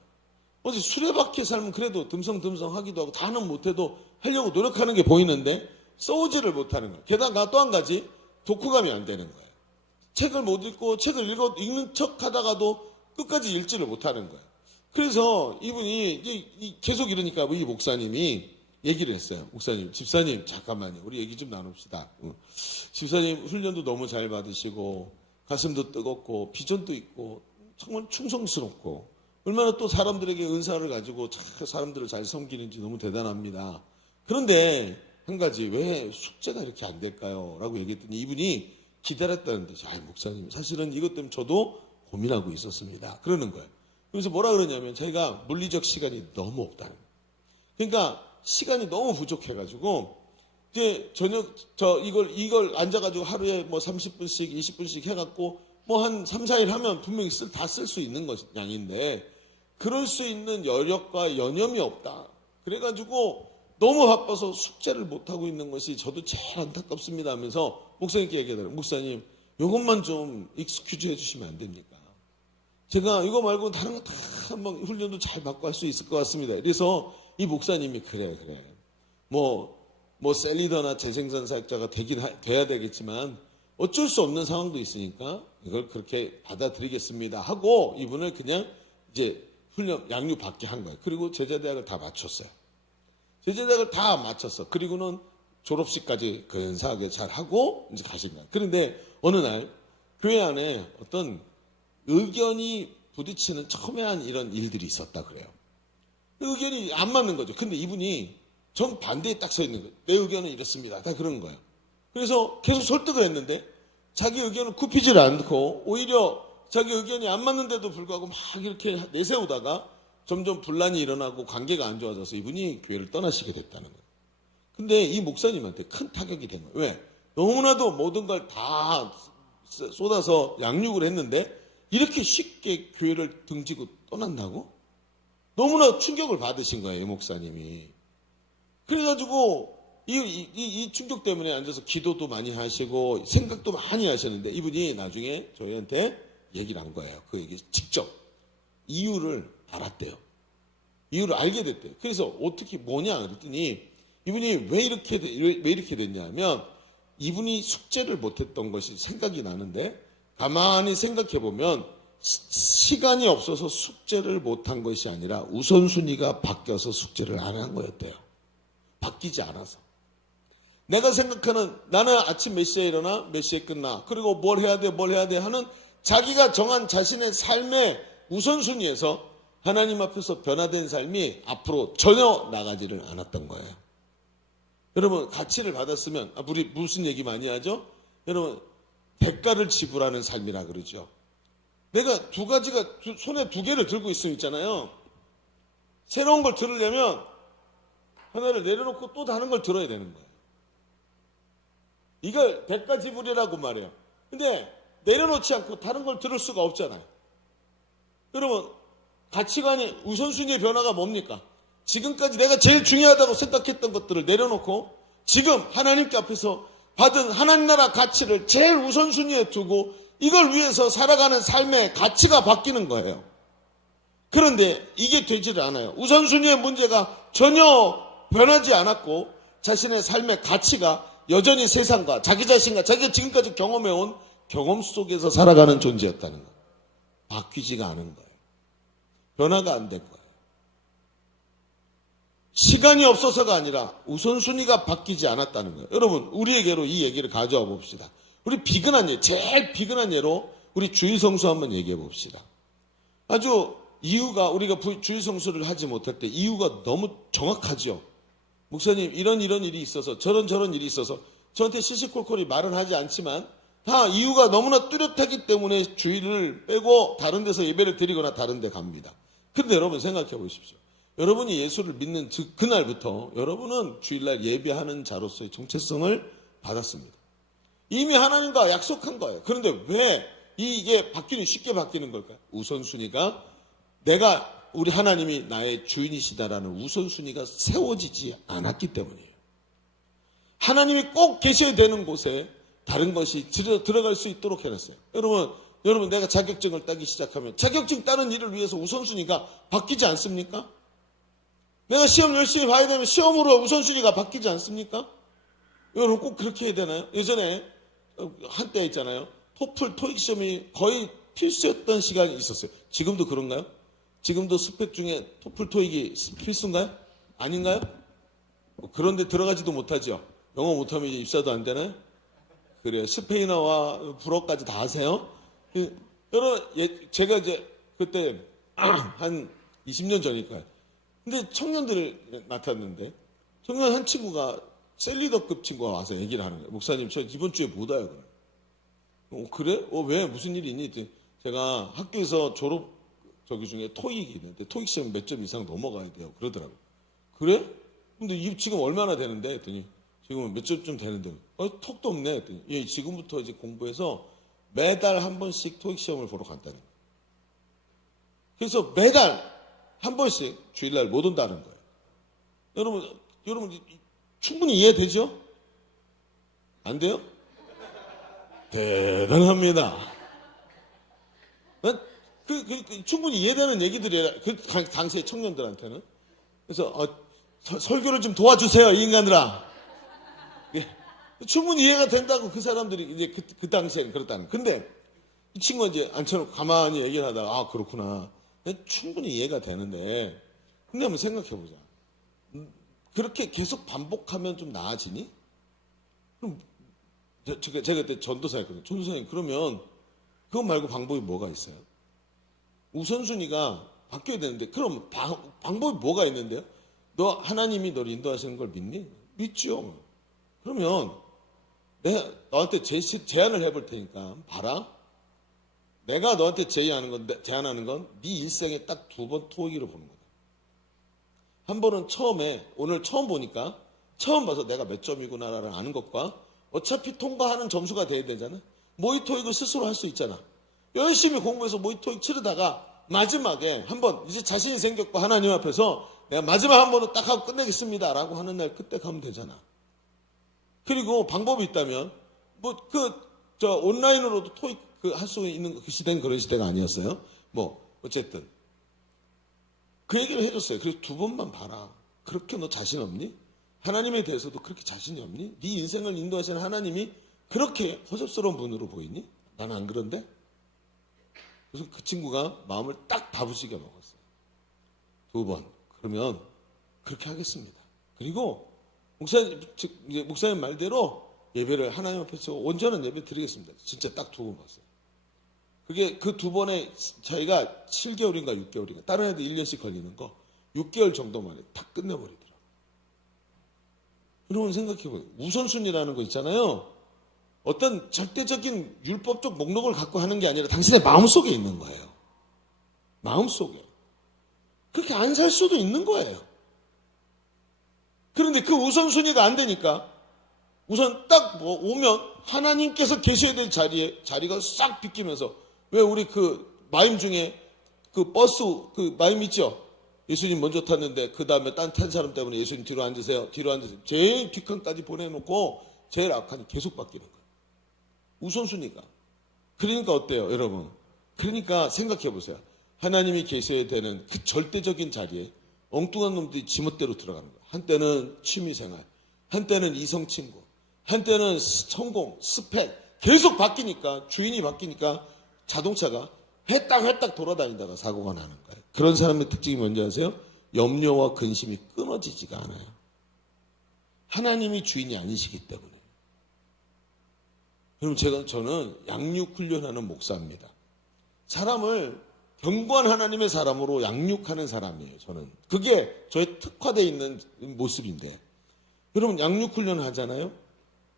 어제 수레바퀴 살면 그래도 듬성듬성 하기도 하고 다는 못해도 하려고 노력하는 게 보이는데 써오지를 못하는 거예요. 게다가 또 한 가지 독후감이 안 되는 거예요. 책을 못 읽고 책을 읽는 척 하다가도 끝까지 읽지를 못하는 거예요. 그래서 이분이 계속 이러니까 이 목사님이 얘기를 했어요. 목사님, 집사님 잠깐만요. 우리 얘기 좀 나눕시다. 집사님 훈련도 너무 잘 받으시고 가슴도 뜨겁고 비전도 있고 정말 충성스럽고 얼마나 또 사람들에게 은사를 가지고 사람들을 잘 섬기는지 너무 대단합니다. 그런데 한 가지 왜 숙제가 이렇게 안 될까요? 라고 얘기했더니 이분이 기다렸다는 듯이 목사님 사실은 이것 때문에 저도 고민하고 있었습니다. 그러는 거예요. 그래서 뭐라 그러냐면 자기가 물리적 시간이 너무 없다는 거예요. 그러니까 시간이 너무 부족해가지고 이제 이걸 앉아가지고 하루에 뭐 30분씩 20분씩 해갖고 뭐 한 3, 4일 하면 분명히 다 쓸 수 있는 양인데 그럴 수 있는 여력과 여념이 없다. 그래가지고 너무 바빠서 숙제를 못하고 있는 것이 저도 제일 안타깝습니다 하면서 목사님께 얘기하더라고요. 목사님 이것만 좀 익스큐즈 해주시면 안 됩니까? 제가 이거 말고 다른 거 다 한번 훈련도 잘 받고 할 수 있을 것 같습니다. 그래서 이 목사님이 그래 뭐 셀리더나 재생산 사역자가 돼야 되겠지만 어쩔 수 없는 상황도 있으니까 이걸 그렇게 받아들이겠습니다 하고 이분을 그냥 이제 훈련 양육 받게 한 거예요. 그리고 제자대학을 다 마쳤어요. 제자대학을 다 마쳤어. 그리고는 졸업식까지 근사하게 잘 하고 이제 가신 거예요. 그런데 어느 날 교회 안에 어떤 의견이 부딪히는 첨예한 이런 일들이 있었다 그래요. 의견이 안 맞는 거죠. 근데 이분이 정반대에 딱 서 있는 거예요. 내 의견은 이렇습니다. 다 그런 거예요. 그래서 계속 설득을 했는데 자기 의견을 굽히질 않고 오히려 자기 의견이 안 맞는데도 불구하고 막 이렇게 내세우다가 점점 분란이 일어나고 관계가 안 좋아져서 이분이 교회를 떠나시게 됐다는 거예요. 근데 이 목사님한테 큰 타격이 된 거예요. 왜? 너무나도 모든 걸 다 쏟아서 양육을 했는데 이렇게 쉽게 교회를 등지고 떠난다고? 너무나 충격을 받으신 거예요, 이 목사님이. 그래가지고 이 충격 때문에 앉아서 기도도 많이 하시고 생각도 많이 하셨는데 이분이 나중에 저희한테 얘기를 한 거예요. 그 얘기 직접 이유를 알았대요. 이유를 알게 됐대요. 그래서 어떻게 뭐냐 그랬더니 이분이 왜 이렇게 됐냐면 이분이 숙제를 못했던 것이 생각이 나는데 가만히 생각해 보면 시간이 없어서 숙제를 못한 것이 아니라 우선순위가 바뀌어서 숙제를 안 한 거였대요. 바뀌지 않아서. 내가 생각하는 나는 아침 몇 시에 일어나 몇 시에 끝나 그리고 뭘 해야 돼 하는 자기가 정한 자신의 삶의 우선순위에서 하나님 앞에서 변화된 삶이 앞으로 전혀 나가지를 않았던 거예요. 여러분 가치를 받았으면 우리 무슨 얘기 많이 하죠? 여러분, 대가를 지불하는 삶이라 그러죠. 내가 손에 두 개를 들고 있으면 있잖아요. 새로운 걸 들으려면 하나를 내려놓고 또 다른 걸 들어야 되는 거예요. 이걸 대가 지불이라고 말해요. 근데 내려놓지 않고 다른 걸 들을 수가 없잖아요. 여러분, 가치관이 우선순위의 변화가 뭡니까? 지금까지 내가 제일 중요하다고 생각했던 것들을 내려놓고 지금 하나님께 앞에서 받은 하나님 나라 가치를 제일 우선순위에 두고 이걸 위해서 살아가는 삶의 가치가 바뀌는 거예요. 그런데 이게 되지를 않아요. 우선순위의 문제가 전혀 변하지 않았고 자신의 삶의 가치가 여전히 세상과 자기 자신과 자기가 지금까지 경험해온 경험 속에서 살아가는 존재였다는 거예요. 바뀌지가 않은 거예요. 변화가 안 된 거예요. 시간이 없어서가 아니라 우선순위가 바뀌지 않았다는 거예요. 여러분, 우리에게로 이 얘기를 가져와 봅시다. 우리 비근한 예, 제일 비근한 예로 우리 주일성수 한번 얘기해 봅시다. 아주 이유가 우리가 주일성수를 하지 못할 때 이유가 너무 정확하죠. 목사님, 이런 일이 있어서 저런 일이 있어서 저한테 시시콜콜이 말은 하지 않지만 다 이유가 너무나 뚜렷하기 때문에 주일을 빼고 다른 데서 예배를 드리거나 다른 데 갑니다. 그런데 여러분 생각해 보십시오. 여러분이 예수를 믿는 그날부터 여러분은 주일날 예배하는 자로서의 정체성을 받았습니다. 이미 하나님과 약속한 거예요. 그런데 왜 이게 쉽게 바뀌는 걸까요? 우선순위가 우리 하나님이 나의 주인이시다라는 우선순위가 세워지지 않았기 때문이에요. 하나님이 꼭 계셔야 되는 곳에 다른 것이 들어갈 수 있도록 해놨어요. 여러분 내가 자격증을 따기 시작하면 자격증 따는 일을 위해서 우선순위가 바뀌지 않습니까? 내가 시험 열심히 봐야 되면 시험으로 우선순위가 바뀌지 않습니까? 여러분 꼭 그렇게 해야 되나요? 예전에 한때 있잖아요. 토플, 토익 시험이 거의 필수였던 시간이 있었어요. 지금도 그런가요? 지금도 스펙 중에 토플, 토익이 필수인가요? 아닌가요? 그런데 들어가지도 못하죠. 영어 못하면 이제 입사도 안 되나요? 그래요. 스페인어와 불어까지 다 하세요? 여러분, 제가 이제 그때 한 20년 전일까요? 근데 청년들을 맡았는데 청년 한 친구가 셀리더급 친구가 와서 얘기를 하는 거예요. 목사님, 저 이번 주에 못 와요. 그래? 왜? 무슨 일이 있니? 제가 학교에서 중에 토익이 있는데 토익 시험 몇 점 이상 넘어가야 돼요. 그러더라고요. 그래? 근데 지금 얼마나 되는데? 했더니 지금은 몇 점쯤 되는데 턱도 없네. 했더니 예, 지금부터 이제 공부해서 매달 한 번씩 토익 시험을 보러 간다는 거예요. 그래서 매달 한 번씩 주일날 못 온다는 거예요. 여러분 충분히 이해되죠? 안 돼요? 대단합니다. 충분히 이해되는 얘기들이에요. 그 당시의 청년들한테는. 그래서 설교를 좀 도와주세요, 이 인간들아. 예. 충분히 이해가 된다고 그 사람들이 이제 그 당시에는 그렇다는. 근데 이 친구가 이제 앉혀놓고 가만히 얘기를 하다가 그렇구나. 충분히 이해가 되는데 근데 한번 생각해보자. 그렇게 계속 반복하면 좀 나아지니? 그럼 제가 그때 전도사였거든요. 전도사님, 그러면 그것 말고 방법이 뭐가 있어요? 우선순위가 바뀌어야 되는데 그럼 방법이 뭐가 있는데요? 하나님이 너를 인도하시는 걸 믿니? 믿죠. 그러면 내가 너한테 제안을 해볼 테니까 봐라. 내가 너한테 제안하는 건 네 일생에 딱 2번 토익을 보는 거다. 한 번은 오늘 처음 보니까 처음 봐서 내가 몇 점이구나라는 아는 것과 어차피 통과하는 점수가 돼야 되잖아. 모의 토익을 스스로 할 수 있잖아. 열심히 공부해서 모의 토익 치르다가 마지막에 한번 이제 자신이 생겼고 하나님 앞에서 내가 마지막 한 번은 딱 하고 끝내겠습니다라고 하는 날 그때 가면 되잖아. 그리고 방법이 있다면 온라인으로도 토익 할 수 있는 그 시대는 그런 시대가 아니었어요. 어쨌든 그 얘기를 해줬어요. 그래서 2번만 봐라. 그렇게 너 자신 없니? 하나님에 대해서도 그렇게 자신이 없니? 네 인생을 인도하시는 하나님이 그렇게 허접스러운 분으로 보이니? 나는 안 그런데? 그래서 그 친구가 마음을 딱 다부지게 먹었어요. 2번. 그러면 그렇게 하겠습니다. 그리고 목사님 말대로 예배를 하나님 앞에서 온전한 예배 드리겠습니다. 진짜 딱 2번 봤어요. 그게 그 2번의 차이가 7개월인가 6개월인가. 다른 애들 1년씩 걸리는 거 6개월 정도 만에 딱 끝내버리더라고요. 여러분 생각해보세요. 우선순위라는 거 있잖아요. 어떤 절대적인 율법적 목록을 갖고 하는 게 아니라 당신의 마음속에 있는 거예요. 마음속에. 그렇게 안 살 수도 있는 거예요. 그런데 그 우선순위가 안 되니까 우선 딱 뭐 오면 하나님께서 계셔야 될 자리가 싹 비끼면서, 왜 우리 그 마임 중에 그 버스 그 마임 있죠? 예수님 먼저 탔는데 그 다음에 딴 탄 사람 때문에 예수님 뒤로 앉으세요. 뒤로 앉으세요. 제일 뒷칸까지 보내놓고 제일 앞칸이 계속 바뀌는 거예요. 우선순위가. 그러니까 어때요, 여러분? 그러니까 생각해 보세요. 하나님이 계셔야 되는 그 절대적인 자리에 엉뚱한 놈들이 지멋대로 들어가는 거예요. 한때는 취미생활, 한때는 이성친구, 한때는 성공, 스펙, 계속 바뀌니까, 주인이 바뀌니까 자동차가 회딱회딱 돌아다니다가 사고가 나는 거예요. 그런 사람의 특징이 뭔지 아세요? 염려와 근심이 끊어지지가 않아요. 하나님이 주인이 아니시기 때문에. 여러분, 저는 양육훈련하는 목사입니다. 사람을 경고한 하나님의 사람으로 양육하는 사람이에요, 저는. 그게 저의 특화되어 있는 모습인데. 여러분, 양육훈련 하잖아요?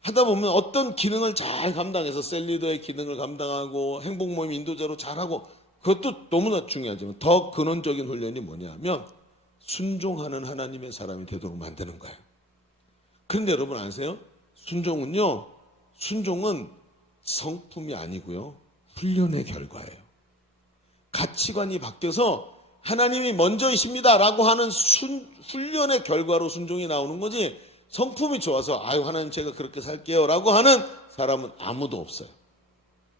하다 보면 어떤 기능을 잘 감당해서 셀리더의 기능을 감당하고 행복모임 인도자로 잘하고, 그것도 너무나 중요하지만 더 근원적인 훈련이 뭐냐 하면 순종하는 하나님의 사람이 되도록 만드는 거예요. 그런데 여러분 아세요? 순종은 성품이 아니고요, 훈련의 결과예요. 가치관이 바뀌어서 하나님이 먼저이십니다라고 하는 훈련의 결과로 순종이 나오는 거지, 성품이 좋아서 아유 하나님 제가 그렇게 살게요 라고 하는 사람은 아무도 없어요.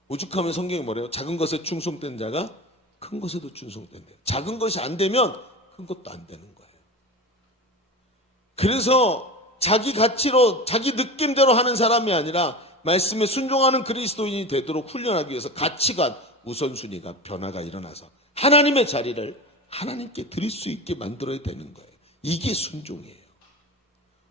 오죽하면 성경이 뭐래요? 작은 것에 충성된 자가 큰 것에도 충성된대요. 작은 것이 안 되면 큰 것도 안 되는 거예요. 그래서 자기 가치로 자기 느낌대로 하는 사람이 아니라 말씀에 순종하는 그리스도인이 되도록 훈련하기 위해서 가치관 우선순위가 변화가 일어나서 하나님의 자리를 하나님께 드릴 수 있게 만들어야 되는 거예요. 이게 순종이에요.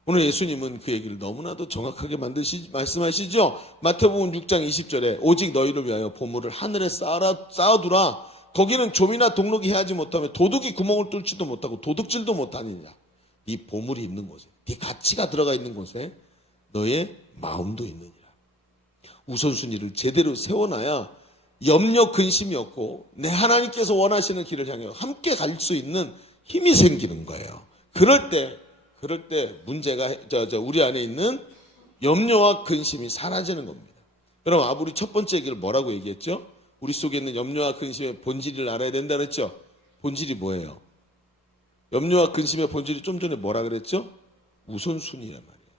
오늘 예수님은 그 얘기를 너무나도 정확하게 말씀하시죠. 마태복음 6장 20절에 오직 너희를 위하여 보물을 하늘에 쌓아두라. 거기는 좀이나 동록이 해하지 못하며 도둑이 구멍을 뚫지도 못하고 도둑질도 못하느니라. 이 보물이 있는 곳에, 네 가치가 들어가 있는 곳에 너의 마음도 있느니라. 우선순위를 제대로 세워놔야 염려 근심이 없고 내 하나님께서 원하시는 길을 향해 함께 갈 수 있는 힘이 생기는 거예요. 그럴 때 문제가 우리 안에 있는 염려와 근심이 사라지는 겁니다. 여러분, 우리 첫 번째 얘기를 뭐라고 얘기했죠? 우리 속에 있는 염려와 근심의 본질을 알아야 된다 그랬죠? 본질이 뭐예요? 염려와 근심의 본질이 좀 전에 뭐라 그랬죠? 우선순위란 말이에요.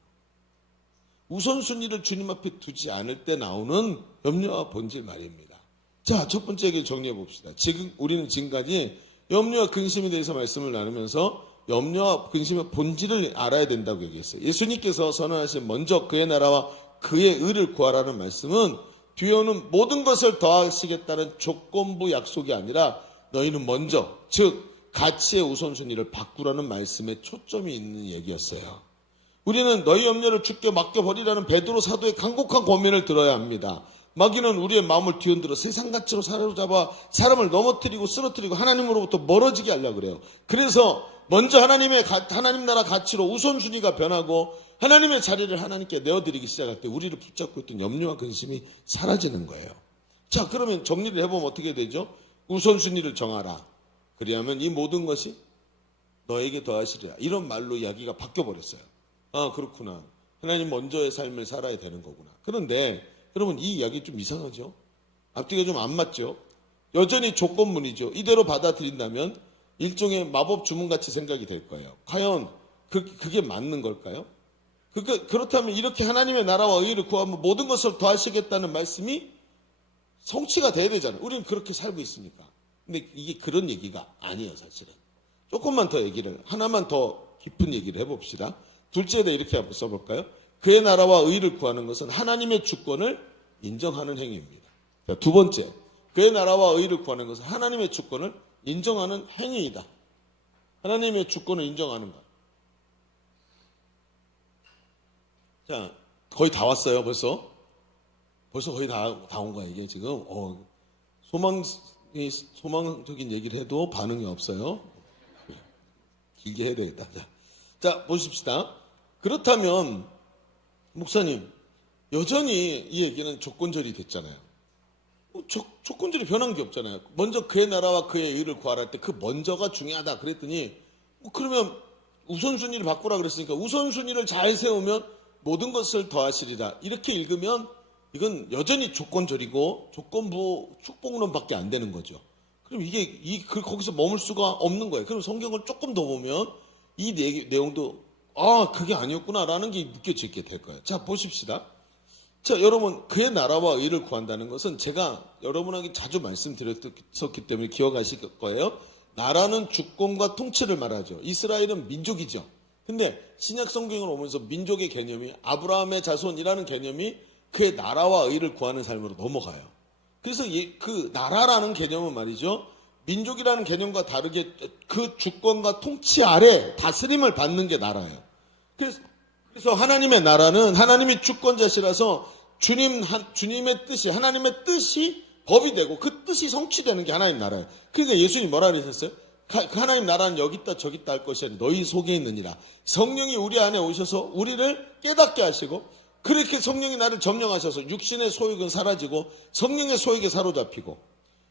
우선순위를 주님 앞에 두지 않을 때 나오는 염려와 본질 말입니다. 자, 첫 번째 얘기를 정리해 봅시다. 우리는 지금까지 염려와 근심에 대해서 말씀을 나누면서 염려와 근심의 본질을 알아야 된다고 얘기했어요. 예수님께서 선언하신 먼저 그의 나라와 그의 의를 구하라는 말씀은 뒤에 오는 모든 것을 더하시겠다는 조건부 약속이 아니라 너희는 먼저, 즉 가치의 우선순위를 바꾸라는 말씀에 초점이 있는 얘기였어요. 우리는 너희 염려를 주께 맡겨버리라는 베드로 사도의 간곡한 권면을 들어야 합니다. 마귀는 우리의 마음을 뒤흔들어 세상 가치로 사로잡아 사람을 넘어뜨리고 쓰러뜨리고 하나님으로부터 멀어지게 하려고 그래요. 그래서 먼저 하나님 나라 가치로 우선순위가 변하고 하나님의 자리를 하나님께 내어드리기 시작할 때 우리를 붙잡고 있던 염려와 근심이 사라지는 거예요. 자, 그러면 정리를 해보면 어떻게 되죠? 우선순위를 정하라. 그리하면 이 모든 것이 너에게 더하시리라. 이런 말로 이야기가 바뀌어버렸어요. 아, 그렇구나. 하나님 먼저의 삶을 살아야 되는 거구나. 그런데 여러분, 이 이야기 좀 이상하죠? 앞뒤가 좀 안 맞죠? 여전히 조건문이죠. 이대로 받아들인다면 일종의 마법 주문같이 생각이 될 거예요. 과연 그게 맞는 걸까요? 그렇다면 이렇게 하나님의 나라와 의를 구하면 모든 것을 더하시겠다는 말씀이 성취가 돼야 되잖아요. 우리는 그렇게 살고 있으니까. 근데 이게 그런 얘기가 아니에요, 사실은. 조금만 더 얘기를, 하나만 더 깊은 얘기를 해봅시다. 둘째에다 이렇게 한번 써볼까요? 그의 나라와 의를 구하는 것은 하나님의 주권을 인정하는 행위입니다. 자, 두 번째, 그의 나라와 의를 구하는 것은 하나님의 주권을 인정하는 행위이다. 하나님의 주권을 인정하는 것. 자, 거의 다 왔어요, 벌써 거의 다 온 거야, 이게 지금. 소망적인 얘기를 해도 반응이 없어요. 길게 해야 되겠다. 자, 보십시다. 그렇다면 목사님, 여전히 이 얘기는 조건절이 됐잖아요. 조건절이 변한 게 없잖아요. 먼저 그의 나라와 그의 의를 구하라 할 때 그 먼저가 중요하다 그랬더니 그러면 우선순위를 바꾸라 그랬으니까 우선순위를 잘 세우면 모든 것을 더하시리라. 이렇게 읽으면 이건 여전히 조건절이고 조건부 축복론밖에 안 되는 거죠. 그럼 이게 거기서 머물 수가 없는 거예요. 그럼 성경을 조금 더 보면 이 내용도 그게 아니었구나라는 게 느껴지게 될 거예요. 자, 보십시다. 자, 여러분, 그의 나라와 의를 구한다는 것은 제가 여러분에게 자주 말씀드렸기 때문에 기억하실 거예요. 나라는 주권과 통치를 말하죠. 이스라엘은 민족이죠. 근데 신약 성경을 오면서 민족의 개념이 아브라함의 자손이라는 개념이 그의 나라와 의를 구하는 삶으로 넘어가요. 그래서 그 나라라는 개념은 말이죠. 민족이라는 개념과 다르게 그 주권과 통치 아래 다스림을 받는 게 나라예요. 그래서 하나님의 나라는 하나님이 주권자시라서 주님의 뜻이, 하나님의 뜻이 법이 되고 그 뜻이 성취되는 게 하나님 나라예요. 그러니까 예수님이 뭐라 그러셨어요? 하나님 나라는 여기 있다 저기 있다 할 것이 아니라 너희 속에 있느니라. 성령이 우리 안에 오셔서 우리를 깨닫게 하시고 그렇게 성령이 나를 점령하셔서 육신의 소욕은 사라지고 성령의 소욕에 사로잡히고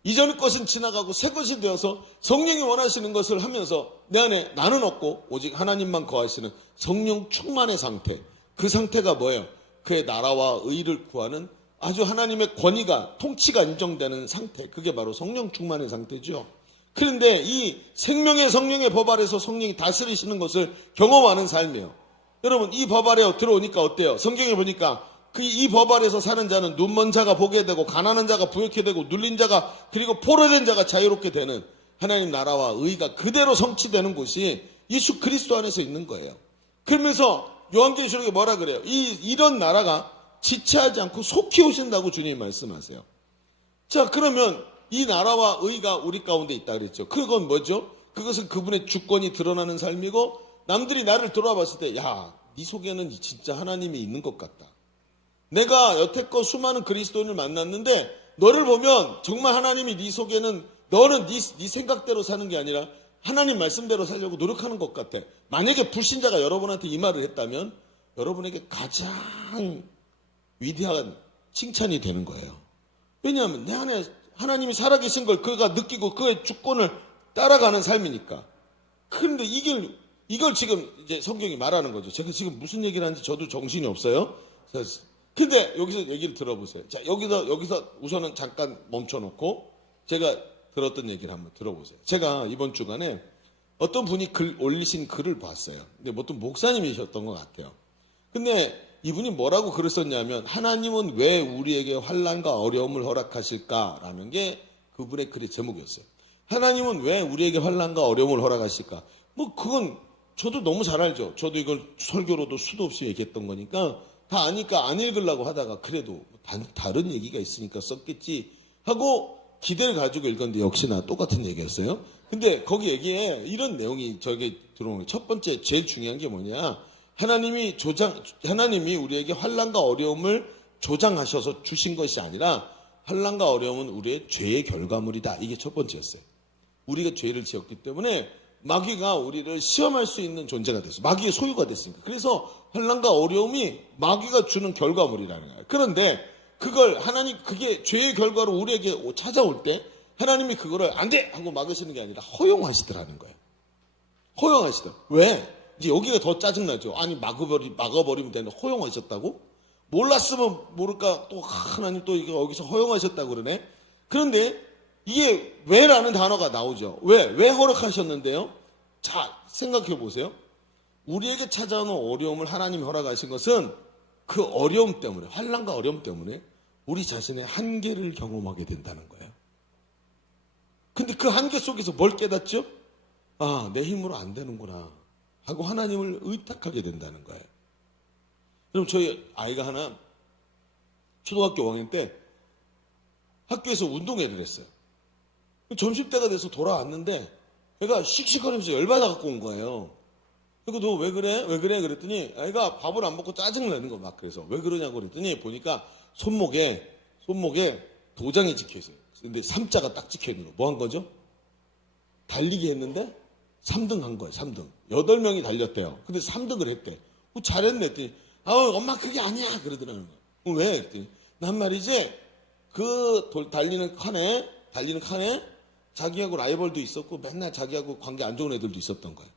이전의 것은 지나가고 새 것이 되어서 성령이 원하시는 것을 하면서 내 안에 나는 없고 오직 하나님만 거하시는 성령 충만의 상태. 그 상태가 뭐예요? 그의 나라와 의를 구하는 아주 하나님의 권위가 통치가 인정되는 상태. 그게 바로 성령 충만의 상태죠. 그런데 이 생명의 성령의 법 아래서 성령이 다스리시는 것을 경험하는 삶이에요. 여러분 이 법 아래 들어오니까 어때요? 성경에 보니까 이 법 아래서 사는 자는 눈먼 자가 보게 되고 가난한 자가 부욕해 되고 눌린 자가 그리고 포로된 자가 자유롭게 되는 하나님 나라와 의가 그대로 성취되는 곳이 예수 그리스도 안에서 있는 거예요. 그러면서 요한계시록에 뭐라 그래요? 이런 나라가 지체하지 않고 속히 오신다고 주님이 말씀하세요. 자, 그러면 이 나라와 의가 우리 가운데 있다 그랬죠. 그건 뭐죠? 그것은 그분의 주권이 드러나는 삶이고 남들이 나를 돌아봤을 때 야, 네 속에는 진짜 하나님이 있는 것 같다. 내가 여태껏 수많은 그리스도인을 만났는데 너를 보면 정말 하나님이 네 속에는 너는 네 생각대로 사는 게 아니라 하나님 말씀대로 살려고 노력하는 것 같아. 만약에 불신자가 여러분한테 이 말을 했다면 여러분에게 가장 위대한 칭찬이 되는 거예요. 왜냐하면 내 안에 하나님이 살아계신 걸 그가 느끼고 그의 주권을 따라가는 삶이니까. 그런데 이걸 지금 이제 성경이 말하는 거죠. 제가 지금 무슨 얘기를 하는지 저도 정신이 없어요. 근데 여기서 얘기를 들어보세요. 자, 여기서 우선은 잠깐 멈춰놓고 제가 들었던 얘기를 한번 들어보세요. 제가 이번 주간에 어떤 분이 올리신 글을 봤어요. 근데 어떤 목사님이셨던 것 같아요. 근데 이분이 뭐라고 글을 썼냐면 하나님은 왜 우리에게 환난과 어려움을 허락하실까라는 게 그분의 글의 제목이었어요. 하나님은 왜 우리에게 환난과 어려움을 허락하실까? 뭐 그건 저도 너무 잘 알죠. 저도 이걸 설교로도 수도 없이 얘기했던 거니까 다 아니까 안 읽으려고 하다가 그래도 다른 얘기가 있으니까 썼겠지 하고 기대를 가지고 읽었는데 역시나 똑같은 얘기였어요. 근데 거기 얘기에 이런 내용이 저게 들어오는 거예요. 첫 번째 제일 중요한 게 뭐냐? 하나님이 우리에게 환난과 어려움을 조장하셔서 주신 것이 아니라 환난과 어려움은 우리의 죄의 결과물이다. 이게 첫 번째였어요. 우리가 죄를 지었기 때문에 마귀가 우리를 시험할 수 있는 존재가 됐어요. 마귀의 소유가 됐으니까. 그래서 환난과 어려움이 마귀가 주는 결과물이라는 거예요. 그런데 그게 죄의 결과로 우리에게 찾아올 때 하나님이 그거를 안 돼! 하고 막으시는 게 아니라 허용하시더라는 거예요. 허용하시더라. 왜? 이제 여기가 더 짜증나죠. 아니 막아버리면 되는데 허용하셨다고? 몰랐으면 모를까 또 하나님 또 이거 여기서 허용하셨다고 그러네. 그런데 이게 왜라는 단어가 나오죠. 왜 허락하셨는데요? 자, 생각해 보세요. 우리에게 찾아오는 어려움을 하나님이 허락하신 것은 그 어려움 때문에, 환난과 어려움 때문에 우리 자신의 한계를 경험하게 된다는 거예요. 근데 그 한계 속에서 뭘 깨닫죠? 아, 내 힘으로 안 되는구나 하고 하나님을 의탁하게 된다는 거예요. 그럼 저희 아이가 하나 초등학교 5학년 때 학교에서 운동회를 했어요. 점심때가 돼서 돌아왔는데 애가 씩씩거리면서 열받아 갖고 온 거예요. 그리고 너 왜 그래? 왜 그래? 그랬더니 애가 밥을 안 먹고 짜증내는 거 막 그래서 왜 그러냐고 그랬더니 보니까 손목에 도장이 찍혀 있어요. 근데 3자가 딱 찍혀 있는 거. 뭐 한 거죠? 달리기 했는데 3등 한 거예요. 3등. 8명이 달렸대요. 근데 3등을 했대. 잘했네 했더니 엄마 그게 아니야 그러더라는 거예요. 왜? 그랬더니 난 말이지 그 달리는 칸에 자기하고 라이벌도 있었고 맨날 자기하고 관계 안 좋은 애들도 있었던 거야.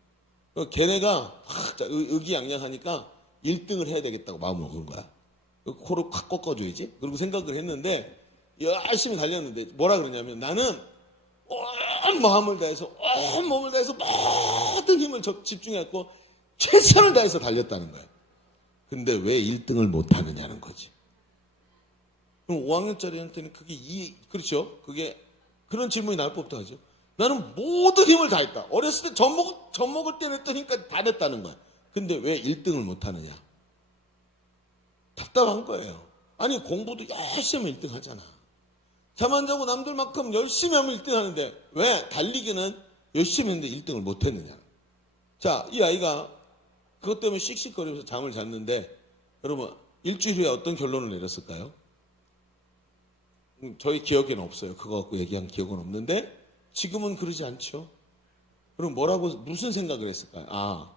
걔네가 의기양양하니까 1등을 해야 되겠다고 마음을 먹은 거야. 코를 콱 꺾어줘야지. 그리고 생각을 했는데 열심히 달렸는데 뭐라 그러냐면 나는 온 마음을 다해서 온 몸을 다해서 모든 힘을 집중했고 최선을 다해서 달렸다는 거야. 근데 왜 1등을 못하느냐는 거지. 그럼 5학년짜리한테는 그렇죠. 그게 그런 질문이 나올 법도 하죠. 나는 모든 힘을 다했다. 어렸을 때 젖 먹을 때 냈던 힘까지 다 냈다는 거야. 근데 왜 1등을 못하느냐? 답답한 거예요. 아니 공부도 열심히 하면 1등 하잖아. 잠 안 자고 남들만큼 열심히 하면 1등 하는데 왜 달리기는 열심히 했는데 1등을 못했느냐? 자, 이 아이가 그것 때문에 씩씩거리면서 잠을 잤는데 여러분 일주일 후에 어떤 결론을 내렸을까요? 저희 기억에는 없어요. 그거 갖고 얘기한 기억은 없는데 지금은 그러지 않죠. 그럼 무슨 생각을 했을까요? 아,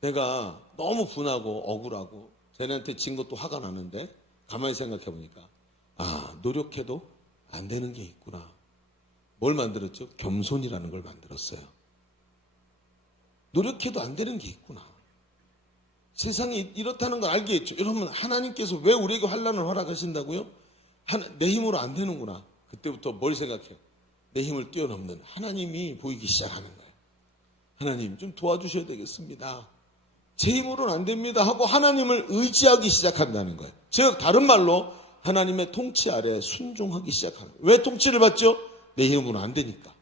내가 너무 분하고 억울하고 쟤네한테 진 것도 화가 나는데 가만히 생각해 보니까 아, 노력해도 안 되는 게 있구나. 뭘 만들었죠? 겸손이라는 걸 만들었어요. 노력해도 안 되는 게 있구나. 세상이 이렇다는 걸 알겠죠. 여러분 하나님께서 왜 우리에게 환난을 허락하신다고요? 내 힘으로 안 되는구나. 그때부터 뭘 생각해요? 내 힘을 뛰어넘는 하나님이 보이기 시작하는 거예요. 하나님 좀 도와주셔야 되겠습니다. 제 힘으로는 안 됩니다 하고 하나님을 의지하기 시작한다는 거예요. 즉 다른 말로 하나님의 통치 아래 순종하기 시작하는 거예요. 왜 통치를 받죠? 내 힘으로는 안 되니까.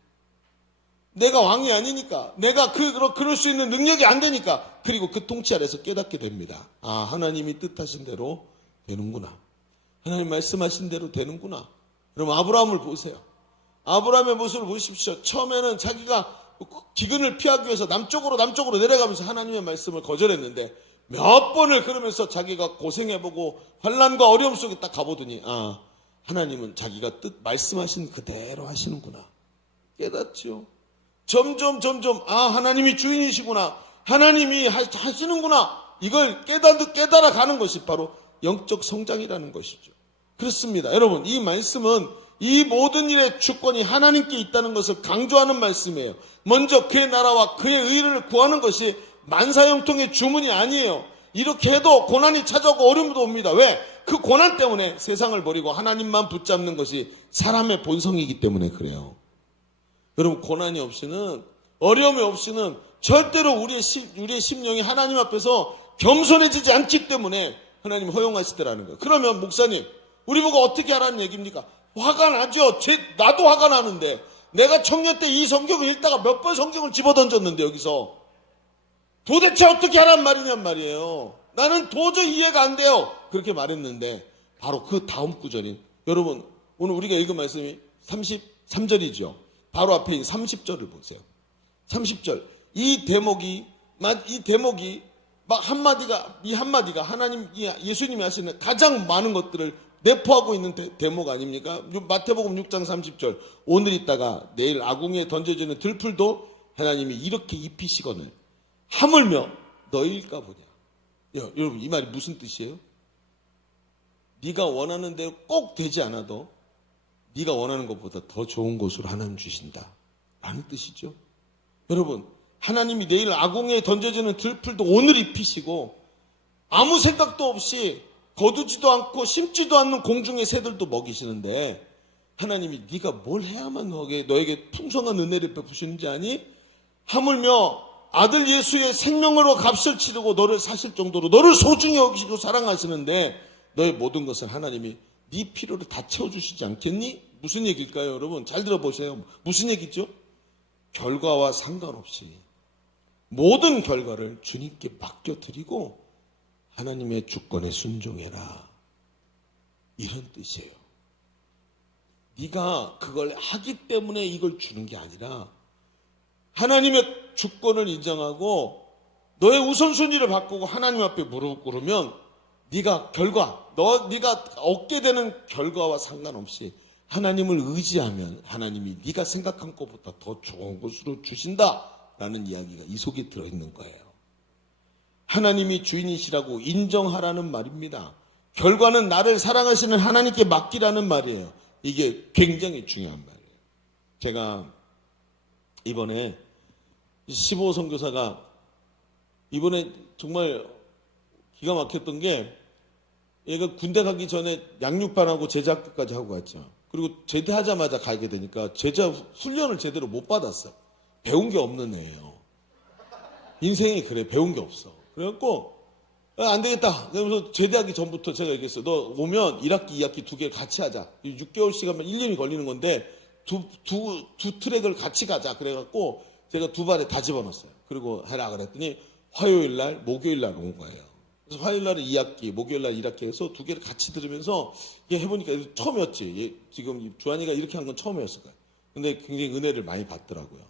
내가 왕이 아니니까. 내가 그럴 수 있는 능력이 안 되니까. 그리고 그 통치 아래서 깨닫게 됩니다. 아, 하나님이 뜻하신 대로 되는구나. 하나님 말씀하신 대로 되는구나. 그럼 아브라함을 보세요. 아브라함의 모습을 보십시오. 처음에는 자기가 기근을 피하기 위해서 남쪽으로 내려가면서 하나님의 말씀을 거절했는데 몇 번을 그러면서 자기가 고생해보고 환난과 어려움 속에 딱 가보더니 아, 하나님은 자기가 말씀하신 그대로 하시는구나. 깨닫죠. 점점 아, 하나님이 주인이시구나. 하나님이 하시는구나. 이걸 깨달아가는 것이 바로 영적 성장이라는 것이죠. 그렇습니다. 여러분 이 말씀은 이 모든 일의 주권이 하나님께 있다는 것을 강조하는 말씀이에요. 먼저 그의 나라와 그의 의를 구하는 것이 만사형통의 주문이 아니에요. 이렇게 해도 고난이 찾아오고 어려움도 옵니다. 왜? 그 고난 때문에 세상을 버리고 하나님만 붙잡는 것이 사람의 본성이기 때문에 그래요. 여러분 고난이 없이는 어려움이 없이는 절대로 우리의 심령이 하나님 앞에서 겸손해지지 않기 때문에 하나님 허용하시더라는 거예요. 그러면 목사님 우리 보고 어떻게 하라는 얘기입니까? 화가 나죠. 나도 화가 나는데 내가 청년 때 이 성경을 읽다가 몇 번 성경을 집어던졌는데 여기서 도대체 어떻게 하란 말이냔 말이에요. 나는 도저히 이해가 안 돼요. 그렇게 말했는데 바로 그 다음 구절인 여러분 오늘 우리가 읽은 말씀이 33절이죠. 바로 앞에 있는 30절을 보세요. 30절 이 대목이 막 이 한마디가 하나님 예수님이 하시는 가장 많은 것들을 내포하고 있는 대목 아닙니까? 마태복음 6장 30절 오늘 있다가 내일 아궁이에 던져지는 들풀도 하나님이 이렇게 입히시거늘 하물며 너희일까 보냐. 여러분 이 말이 무슨 뜻이에요? 네가 원하는 대로 꼭 되지 않아도 네가 원하는 것보다 더 좋은 곳으로 하나님 주신다 라는 뜻이죠. 여러분 하나님이 내일 아궁이에 던져지는 들풀도 오늘 입히시고 아무 생각도 없이 거두지도 않고 심지도 않는 공중의 새들도 먹이시는데 하나님이 네가 뭘 해야만 너에게 풍성한 은혜를 베푸시는지 아니? 하물며 아들 예수의 생명으로 값을 치르고 너를 사실 정도로 너를 소중히 여기시고 사랑하시는데 너의 모든 것을 하나님이 네 필요를 다 채워주시지 않겠니? 무슨 얘기일까요 여러분? 잘 들어보세요. 무슨 얘기죠? 결과와 상관없이 모든 결과를 주님께 맡겨드리고 하나님의 주권에 순종해라. 이런 뜻이에요. 네가 그걸 하기 때문에 이걸 주는 게 아니라 하나님의 주권을 인정하고 너의 우선순위를 바꾸고 하나님 앞에 무릎 꿇으면 네가 얻게 되는 결과와 상관없이 하나님을 의지하면 하나님이 네가 생각한 것보다 더 좋은 것으로 주신다라는 이야기가 이 속에 들어있는 거예요. 하나님이 주인이시라고 인정하라는 말입니다. 결과는 나를 사랑하시는 하나님께 맡기라는 말이에요. 이게 굉장히 중요한 말이에요. 제가 이번에 15호 선교사가 이번에 정말 기가 막혔던 게 얘가 군대 가기 전에 양육반하고 제자학교까지 하고 갔죠. 그리고 제대하자마자 가게 되니까 제자 훈련을 제대로 못 받았어. 배운 게 없는 애예요. 인생이 그래. 배운 게 없어. 그래갖고 안 되겠다. 그러면서 제대하기 전부터 제가 얘기했어. 너 오면 1학기, 2학기 두 개를 같이 하자. 6개월씩 하면 1년이 걸리는 건데 두 트랙을 같이 가자. 그래갖고 제가 두 발에 다 집어넣었어요. 그리고 해라 그랬더니 화요일 날, 목요일 날 온 거예요. 그래서 화요일 날은 2학기, 목요일 날 1학기 해서 두 개를 같이 들으면서 이게 해보니까 처음이었지. 지금 주한이가 이렇게 한 건 처음이었을 거예요. 근데 굉장히 은혜를 많이 받더라고요.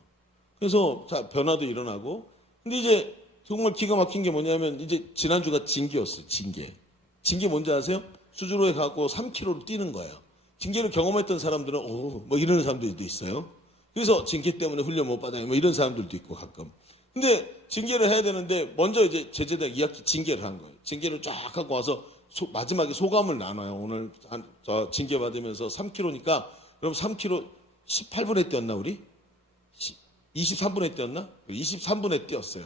그래서 자, 변화도 일어나고. 근데 이제 정말 기가 막힌 게 뭐냐면 이제 지난주가 징계였어요. 징계. 징계 뭔지 아세요? 수주로에 가고 3km를 뛰는 거예요. 징계를 경험했던 사람들은 뭐 이러는 사람들도 있어요. 그래서 징계 때문에 훈련 못 받아요. 뭐 이런 사람들도 있고 가끔. 근데 징계를 해야 되는데 먼저 이제 제재대학 2학기 징계를 한 거예요. 징계를 쫙 하고 와서 마지막에 소감을 나눠요. 오늘 저 징계 받으면서 3km니까 그럼 3km 18분에 뛰었나 우리? 23분에 뛰었나? 23분에 뛰었어요.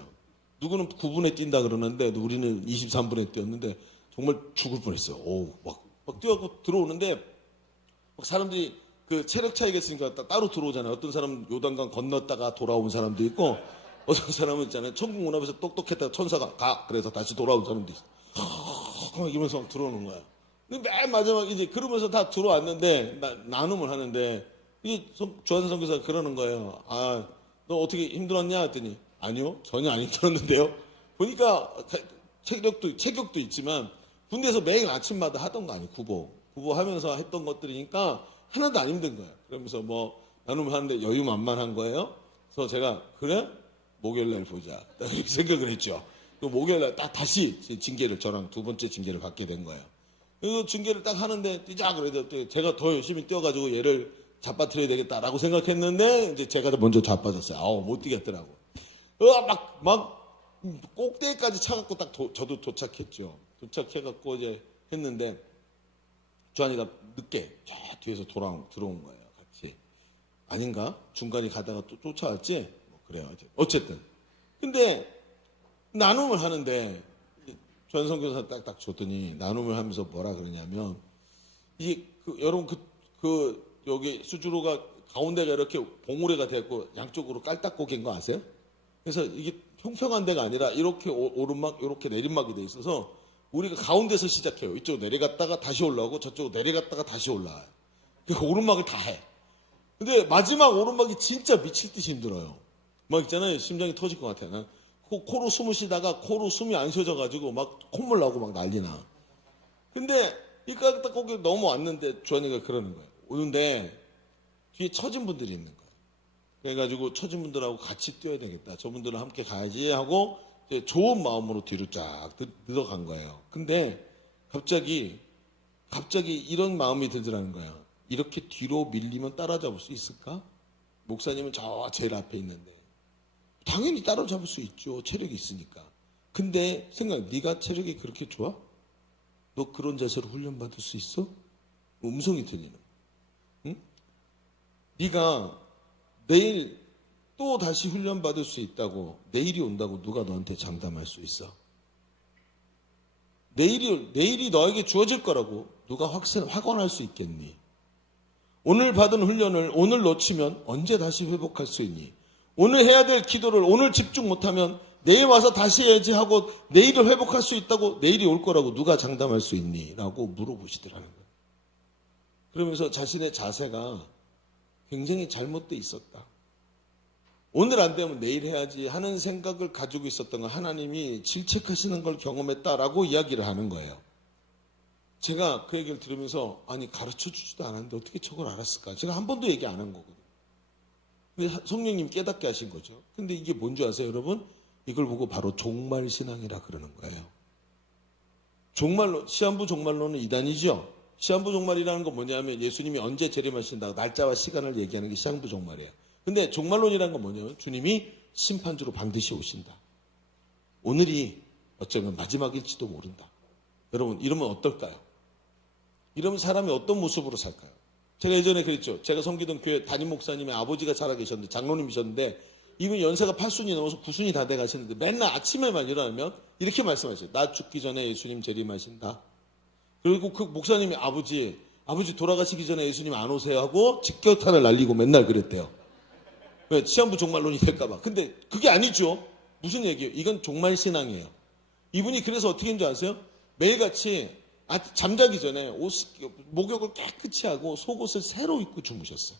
누구는 9분에 뛴다 그러는데 우리는 23분에 뛰었는데 정말 죽을 뻔했어요. 오, 막 뛰어가고 들어오는데 막 사람들이 그 체력 차이가 있으니까 따로 들어오잖아요. 어떤 사람은 요단강 건넜다가 돌아온 사람도 있고 어떤 사람은 있잖아요. 천국 문 앞에서 똑똑했다가 천사가 가 그래서 다시 돌아온 사람도 있어. 막 이러면서 막 들어오는 거야. 근데 맨 마지막 이제 그러면서 다 들어왔는데 나눔을 하는데 이게 조한 선교사가 그러는 거예요. 아, 너 어떻게 힘들었냐 했더니 아니요, 전혀 안 힘들었는데요. 보니까 체격도 있지만 군대에서 매일 아침마다 하던 거 아니에요. 구보 하면서 했던 것들이니까 하나도 안 힘든 거예요. 그러면서 뭐 나눔을 하는데 여유만만한 거예요. 그래서 제가 그래? 목요일 날 보자. 이렇게 생각을 했죠. 그 목요일 날 딱 다시 징계를 저랑 두 번째 징계를 받게 된 거예요. 그래서 징계를 딱 하는데 뛰자 그래도 제가 더 열심히 뛰어가지고 얘를 잡아뜨려야 되겠다라고 생각했는데 이제 제가 먼저 자빠졌어요. 못 뛰겠더라고. 막 꼭대기까지 차갖고 딱 저도 도착했죠. 도착해갖고 이제 했는데 주한이가 늦게 쫙 뒤에서 들어온 거예요. 같이. 아닌가? 중간에 가다가 또 쫓아왔지? 뭐 그래요. 어쨌든. 근데 나눔을 하는데 전성교사 딱딱 줬더니 나눔을 하면서 뭐라 그러냐면 이게 여러분 여기 수주로가 가운데가 이렇게 봉우레가 됐고 양쪽으로 깔딱고개인 거 아세요? 그래서 이게 평평한 데가 아니라 이렇게 오르막 이렇게 내리막이 돼 있어서 우리가 가운데서 시작해요. 이쪽 내려갔다가 다시 올라오고 저쪽 내려갔다가 다시 올라와요. 그러니까 오르막을 다 해. 근데 마지막 오르막이 진짜 미칠 듯이 힘들어요. 막 있잖아요. 심장이 터질 것 같아요. 코로 숨을 쉬다가 코로 숨이 안 쉬어져가지고 막 콧물 나오고 막 난리나. 근데 이 깔딱고개 넘어왔는데 주한이가 그러는 거예요. 오는데 뒤에 처진 분들이 있는 거예요. 그래가지고 처진 분들하고 같이 뛰어야 되겠다. 저분들은 함께 가야지 하고 이제 좋은 마음으로 뒤로 쫙 들어간 거예요. 근데 갑자기 이런 마음이 들더라는 거예요. 이렇게 뒤로 밀리면 따라잡을 수 있을까? 목사님은 저 제일 앞에 있는데 당연히 따라잡을 수 있죠. 체력이 있으니까. 근데 네가 체력이 그렇게 좋아? 너 그런 자세로 훈련받을 수 있어? 음성이 들리는. 응? 네가 내일 또 다시 훈련받을 수 있다고 내일이 온다고 누가 너한테 장담할 수 있어? 내일이 너에게 주어질 거라고 누가 확언할 수 있겠니? 오늘 받은 훈련을 오늘 놓치면 언제 다시 회복할 수 있니? 오늘 해야 될 기도를 오늘 집중 못하면 내일 와서 다시 해야지 하고 내일을 회복할 수 있다고 내일이 올 거라고 누가 장담할 수 있니? 라고 물어보시더라는 거예요. 그러면서 자신의 자세가 굉장히 잘못돼 있었다. 오늘 안 되면 내일 해야지 하는 생각을 가지고 있었던 건 하나님이 질책하시는 걸 경험했다라고 이야기를 하는 거예요. 제가 그 얘기를 들으면서 아니 가르쳐주지도 않았는데 어떻게 저걸 알았을까? 제가 한 번도 얘기 안 한 거거든요. 근데 성령님 깨닫게 하신 거죠. 근데 이게 뭔지 아세요 여러분? 이걸 보고 바로 종말신앙이라 그러는 거예요. 시한부 종말론은 이단이죠. 시한부 종말이라는 건 뭐냐면 예수님이 언제 재림하신다고 날짜와 시간을 얘기하는 게 시한부 종말이에요. 근데 종말론이라는 건 뭐냐면 주님이 심판주로 반드시 오신다. 오늘이 어쩌면 마지막일지도 모른다. 여러분 이러면 어떨까요? 이러면 사람이 어떤 모습으로 살까요? 제가 예전에 그랬죠. 제가 섬기던 교회 담임 목사님의 아버지가 살아계셨는데, 장로님이셨는데, 이분이 연세가 8순이 넘어서 9순이 다 돼가시는데 맨날 아침에만 일어나면 이렇게 말씀하세요. 나 죽기 전에 예수님 재림하신다. 그리고 그 목사님이 아버지 돌아가시기 전에 예수님 안 오세요 하고 직격탄을 날리고 맨날 그랬대요. 왜? 시한부 종말론이 될까봐. 근데 그게 아니죠. 무슨 얘기예요? 이건 종말신앙이에요. 이분이 그래서 어떻게 했는 줄 아세요? 매일같이 잠자기 전에 목욕을 깨끗이 하고 속옷을 새로 입고 주무셨어요.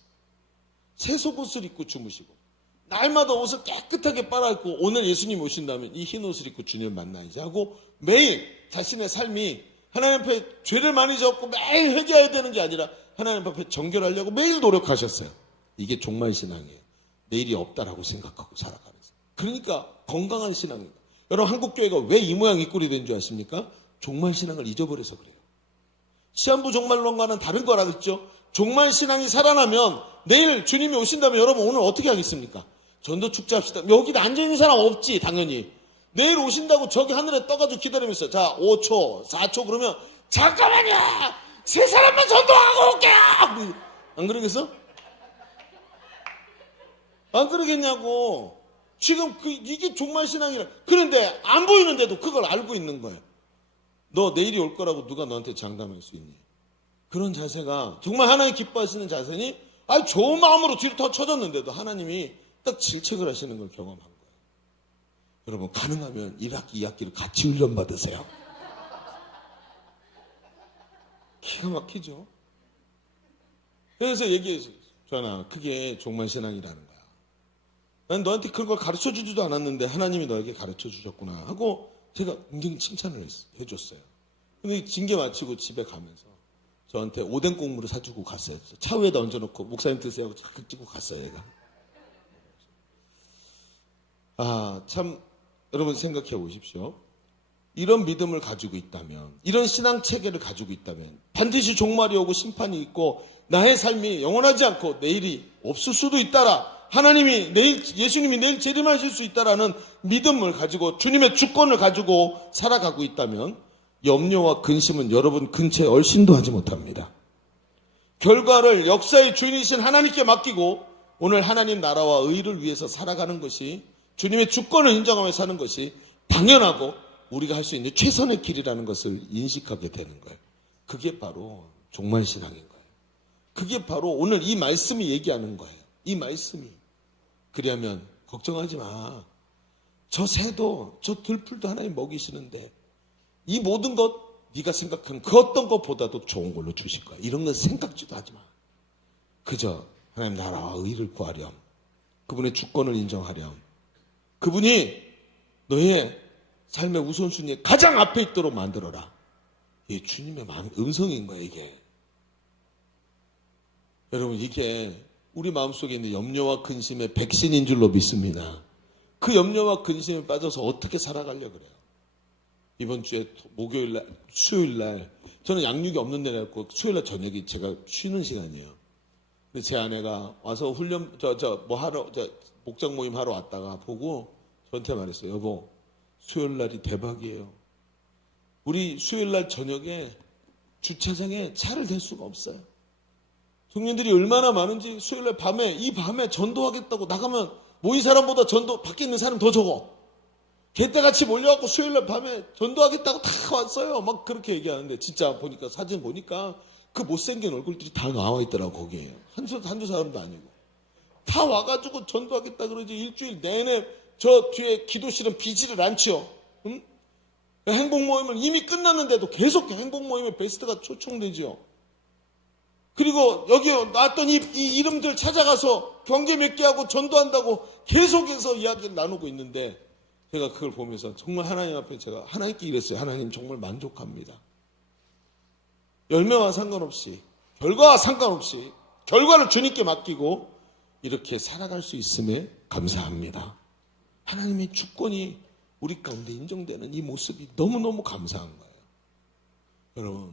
새 속옷을 입고 주무시고, 날마다 옷을 깨끗하게 빨아입고, 오늘 예수님 오신다면 이 흰 옷을 입고 주님을 만나야지 하고, 매일 자신의 삶이 하나님 앞에 죄를 많이 졌고 매일 회개해야 되는 게 아니라 하나님 앞에 정결하려고 매일 노력하셨어요. 이게 종말신앙이에요. 내일이 없다라고 생각하고 살아가면서. 그러니까 건강한 신앙입니다. 여러분, 한국교회가 왜 이 모양 이 꼴이 된 줄 아십니까? 종말신앙을 잊어버려서 그래요. 시한부 종말론과는 다른 거라 그랬죠. 종말신앙이 살아나면 내일 주님이 오신다면 여러분 오늘 어떻게 하겠습니까? 전도 축제합시다. 여기 앉아있는 사람 없지 당연히. 내일 오신다고 저기 하늘에 떠가지고 기다리면서 자 5초 4초 그러면 잠깐만요, 세 사람만 전도하고 올게요. 안 그러겠어? 안 그러겠냐고. 지금 이게 종말신앙이라. 그런데 안 보이는데도 그걸 알고 있는 거예요. 너 내일이 올 거라고 누가 너한테 장담할 수 있니? 그런 자세가 정말 하나님 기뻐하시는 자세니, 좋은 마음으로 뒤로 더 쳐졌는데도 하나님이 딱 질책을 하시는 걸 경험한 거예요. 여러분, 가능하면 1학기, 2학기를 같이 훈련 받으세요. 기가 막히죠? 그래서 얘기해서, 전하, 그게 종말신앙이라는 거야. 난 너한테 그런 걸 가르쳐 주지도 않았는데 하나님이 너에게 가르쳐 주셨구나 하고 제가 굉장히 칭찬을 해줬어요. 근데 징계 마치고 집에 가면서 저한테 오뎅 국물을 사주고 갔어요. 차 위에다 얹어놓고 목사님 드세요 하고 착 찍고 갔어요, 얘가. 참, 여러분 생각해 보십시오. 이런 믿음을 가지고 있다면, 이런 신앙 체계를 가지고 있다면 반드시 종말이 오고 심판이 있고 나의 삶이 영원하지 않고 내일이 없을 수도 있다라, 예수님이 내일 재림하실 수 있다라는 믿음을 가지고 주님의 주권을 가지고 살아가고 있다면 염려와 근심은 여러분 근처에 얼씬도 하지 못합니다. 결과를 역사의 주인이신 하나님께 맡기고 오늘 하나님 나라와 의를 위해서 살아가는 것이, 주님의 주권을 인정하며 사는 것이 당연하고 우리가 할 수 있는 최선의 길이라는 것을 인식하게 되는 거예요. 그게 바로 종말신앙인 거예요. 그게 바로 오늘 이 말씀이 얘기하는 거예요. 이 말씀이. 그러면 걱정하지 마. 저 새도 저 들풀도 하나님 먹이시는데 이 모든 것 네가 생각하는 그 어떤 것보다도 좋은 걸로 주실 거야. 이런 건 생각지도 하지 마. 그저 하나님 나라와 의를 구하렴. 그분의 주권을 인정하렴. 그분이 너의 삶의 우선순위에 가장 앞에 있도록 만들어라. 이게 주님의 음성인 거예요, 이게. 여러분, 이게 우리 마음속에 있는 염려와 근심의 백신인 줄로 믿습니다. 그 염려와 근심에 빠져서 어떻게 살아가려고 그래요. 이번 주에 목요일날, 수요일날, 저는 양육이 없는 데라고 수요일날 저녁이 제가 쉬는 시간이에요. 근데 제 아내가 와서 목장 모임 하러 왔다가 보고 저한테 말했어요. 여보, 수요일날이 대박이에요. 우리 수요일날 저녁에 주차장에 차를 댈 수가 없어요. 청년들이 얼마나 많은지 수요일날 이 밤에 전도하겠다고 나가면 모인 사람보다 밖에 있는 사람 더 적어. 개떼같이 몰려갖고 수요일날 밤에 전도하겠다고 다 왔어요. 막 그렇게 얘기하는데 진짜 보니까, 사진 보니까 그 못생긴 얼굴들이 다 나와 있더라고, 거기에. 한두 사람도 아니고. 다 와가지고 전도하겠다 그러지. 일주일 내내 저 뒤에 기도실은 비지를 않죠. 응? 행복 모임은 이미 끝났는데도 계속 행복 모임에 베스트가 초청되지요. 그리고 여기 나왔던 이 이름들 찾아가서 경제 맺게 하고 전도한다고 계속해서 이야기를 나누고 있는데, 제가 그걸 보면서 정말 하나님 앞에 제가 하나님께 이랬어요. 하나님, 정말 만족합니다. 열매와 상관없이, 결과와 상관없이 결과를 주님께 맡기고 이렇게 살아갈 수 있음에 감사합니다. 하나님의 주권이 우리 가운데 인정되는 이 모습이 너무너무 감사한 거예요. 여러분,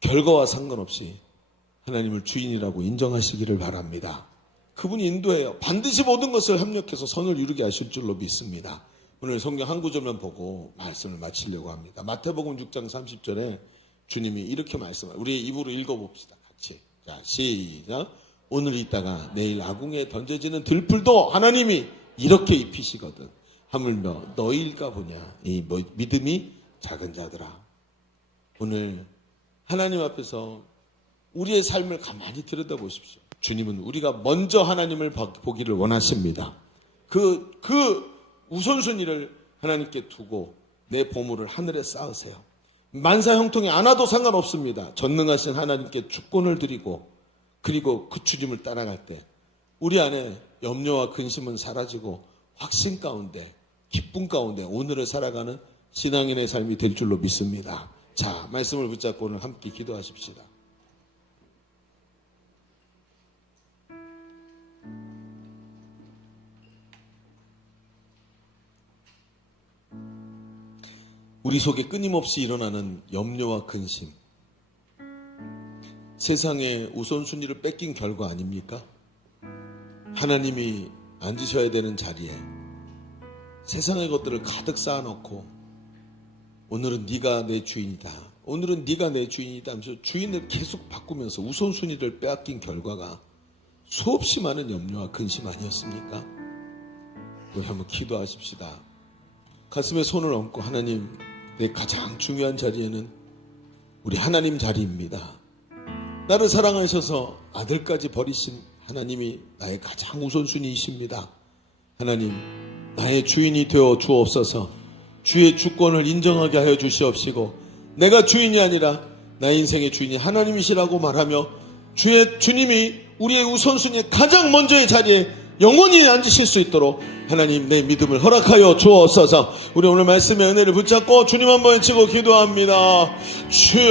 결과와 상관없이 하나님을 주인이라고 인정하시기를 바랍니다. 그분이 인도해요. 반드시 모든 것을 협력해서 선을 이루게 하실 줄로 믿습니다. 오늘 성경 한 구절만 보고 말씀을 마치려고 합니다. 마태복음 6장 30절에 주님이 이렇게 말씀하세요. 우리 입으로 읽어봅시다. 같이. 자, 시작. 오늘 있다가 내일 아궁에 던져지는 들풀도 하나님이 이렇게 입히시거든. 하물며 너희일까 보냐. 이 믿음이 작은 자들아. 오늘 하나님 앞에서 우리의 삶을 가만히 들여다보십시오. 주님은 우리가 먼저 하나님을 보기를 원하십니다. 그 우선순위를 하나님께 두고 내 보물을 하늘에 쌓으세요. 만사 형통이 안 와도 상관없습니다. 전능하신 하나님께 축권을 드리고 그리고 그 주님을 따라갈 때 우리 안에 염려와 근심은 사라지고 확신 가운데 기쁨 가운데 오늘을 살아가는 신앙인의 삶이 될 줄로 믿습니다. 자, 말씀을 붙잡고 오늘 함께 기도하십시다. 우리 속에 끊임없이 일어나는 염려와 근심, 세상의 우선순위를 뺏긴 결과 아닙니까? 하나님이 앉으셔야 되는 자리에 세상의 것들을 가득 쌓아놓고 오늘은 네가 내 주인이다, 오늘은 네가 내 주인이다 하면서 주인을 계속 바꾸면서 우선순위를 빼앗긴 결과가 수없이 많은 염려와 근심 아니었습니까? 우리 한번 기도하십시다. 가슴에 손을 얹고 하나님, 내 가장 중요한 자리에는 우리 하나님 자리입니다. 나를 사랑하셔서 아들까지 버리신 하나님이 나의 가장 우선순위이십니다. 하나님, 나의 주인이 되어 주옵소서. 주의 주권을 인정하게 하여 주시옵시고 내가 주인이 아니라 나의 인생의 주인이 하나님이시라고 말하며 주님이 우리의 우선순위의 가장 먼저의 자리에 영원히 앉으실 수 있도록 하나님 내 믿음을 허락하여 주옵소서. 우리 오늘 말씀의 은혜를 붙잡고 주님 한번 외치고 기도합니다. 주여,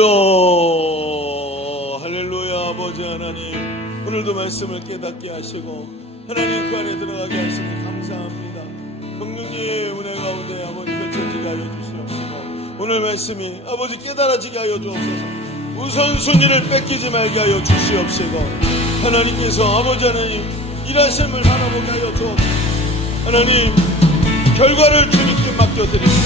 할렐루야. 아버지 하나님, 오늘도 말씀을 깨닫게 하시고 하나님 그 안에 들어가게 하시니 감사합니다. 성령님의 은혜 가운데 아버지 펼쳐지게 하여 주시옵시고 오늘 말씀이 아버지 깨달아지게 하여 주옵소서. 우선순위를 뺏기지 말게 하여 주시옵시고 하나님께서 아버지 하나님 일하심을 바라보게 하여 주옵소서. 하나님, 결과를 주님께 맡겨드립니다.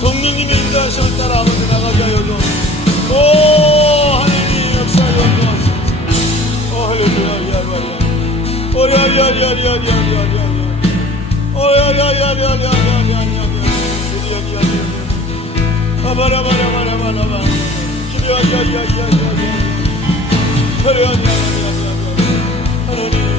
성령님의 인도하심을 따라 아버지 나가게 하여 주옵소서. 오 하나님 역사하여 주옵소서. 오 할렐루야. 야야야야. 오 야야야야야야야야. 오 야야야야야야야야야. 아바라바라바라바라바. 야야야야야야야. 야야야야야야. 하나님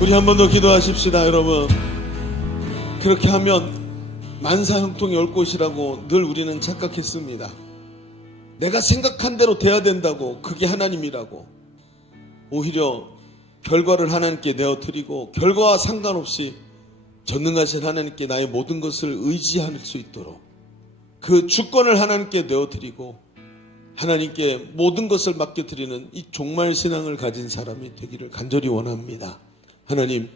우리 한 번 더 기도하십시다. 여러분, 그렇게 하면 만사형통이 올 것이라고 늘 우리는 착각했습니다. 내가 생각한 대로 돼야 된다고, 그게 하나님이라고. 오히려 결과를 하나님께 내어드리고 결과와 상관없이 전능하신 하나님께 나의 모든 것을 의지할 수 있도록 그 주권을 하나님께 내어드리고 하나님께 모든 것을 맡겨드리는 이 종말신앙을 가진 사람이 되기를 간절히 원합니다. 하나님,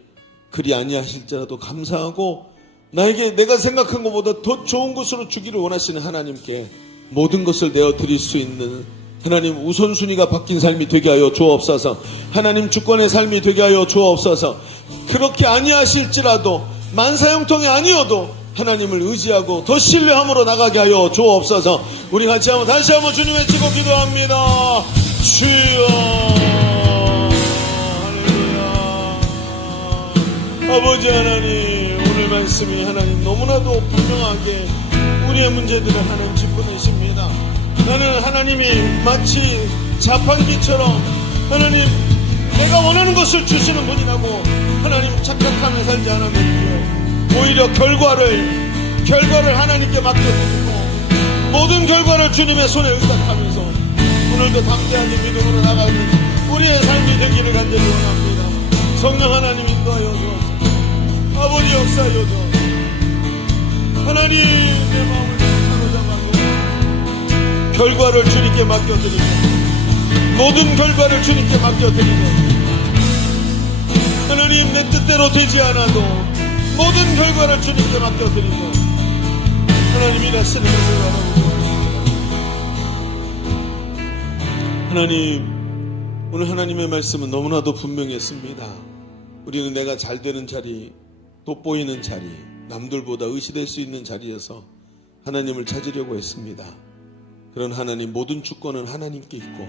그리 아니하실지라도 감사하고 나에게 내가 생각한 것보다 더 좋은 것으로 주기를 원하시는 하나님께 모든 것을 내어드릴 수 있는 하나님 우선순위가 바뀐 삶이 되게 하여 주옵소서. 하나님 주권의 삶이 되게 하여 주옵소서. 그렇게 아니하실지라도 만사형통이 아니어도 하나님을 의지하고 더 신뢰함으로 나가게 하여 주옵소서. 우리 같이 한번 다시 한번 주님 외치고 기도합니다. 주여, 할렐루야. 아버지 하나님, 오늘 말씀이 하나님 너무나도 분명하게 우리의 문제들을 하나님 짚어내십니다. 나는 하나님이 마치 자판기처럼 하나님 내가 원하는 것을 주시는 분이라고 하나님 착각하며 살지 않으면요, 오히려 결과를 하나님께 맡겨드리고 모든 결과를 주님의 손에 의탁하면서 오늘도 담대하게 믿음으로 나가는 우리의 삶이 되기를 간절히 원합니다. 성령 하나님 인도하여 주옵소서. 아버지 역사하여 주옵소서. 하나님 내 마음을 사로잡아서 결과를 주님께 맡겨드리고 모든 결과를 주님께 맡겨드리고 하나님 내 뜻대로 되지 않아도 모든 결과를 주님께 맡겨드리고 하나님 일하시는 것을 바라보고 하나님, 오늘 하나님의 말씀은 너무나도 분명했습니다. 우리는 내가 잘 되는 자리, 돋보이는 자리, 남들보다 의시될 수 있는 자리에서 하나님을 찾으려고 했습니다. 그런 하나님, 모든 주권은 하나님께 있고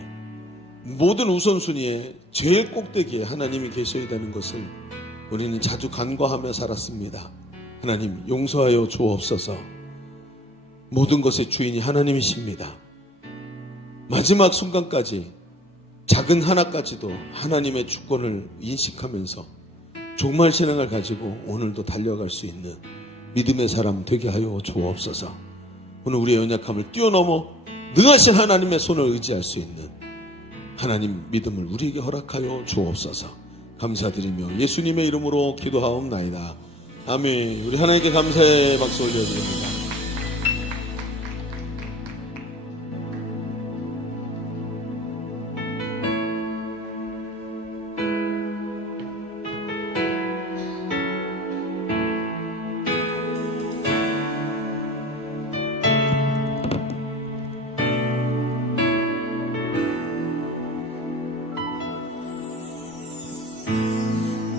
모든 우선순위에 제일 꼭대기에 하나님이 계셔야 되는 것을 우리는 자주 간과하며 살았습니다. 하나님, 용서하여 주옵소서. 모든 것의 주인이 하나님이십니다. 마지막 순간까지 작은 하나까지도 하나님의 주권을 인식하면서 종말 신앙을 가지고 오늘도 달려갈 수 있는 믿음의 사람 되게 하여 주옵소서. 오늘 우리의 연약함을 뛰어넘어 능하신 하나님의 손을 의지할 수 있는 하나님 믿음을 우리에게 허락하여 주옵소서. 감사드리며 예수님의 이름으로 기도하옵나이다. 아멘. 우리 하나님께 감사의 박수 올려드립니다.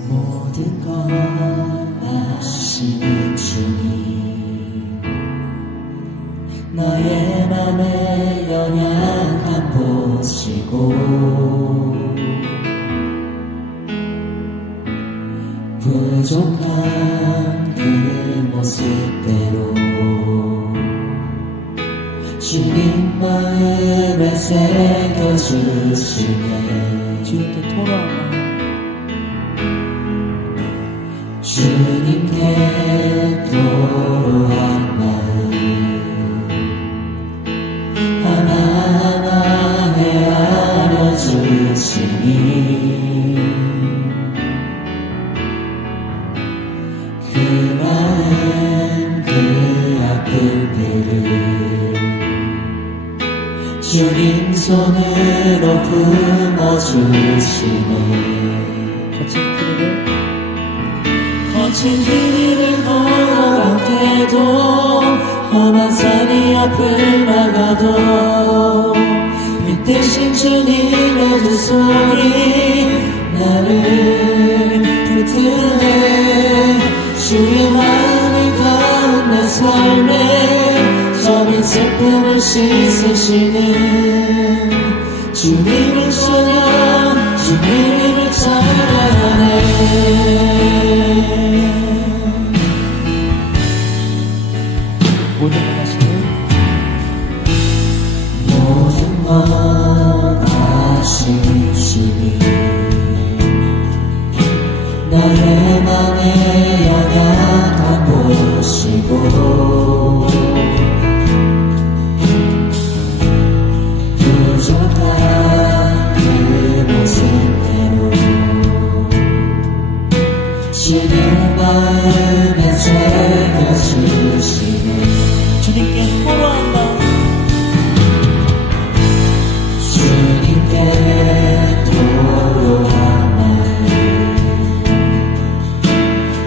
모든 것 아시는 주님, 너의 맘에 연약함 보시고 부족한 그 모습대로 주님 마음에 새겨주시네. 주님께 토로하며 주님께 도로한 마음 하나하나 헤아려 주시니 그 마음 그 아픔들을 주님 손으로 품어주시네. 거친 길을 걸어갈 때도 험한 산이 앞을 막아도 빛대신 주님의 두 손이 나를 붙드네. 주의 마음이 가운 내 삶에 저민 슬픔을 씻으시는 주님을 찬양, 주님을 찬양하네. 모든 것 아시는 모든 것 아시는 주님, 나의 맘에 연약함 보시고 부족한 그 모습대로 주님 마음에 새겨주시네. 주님께 토로한다. 주님께 도로한 마음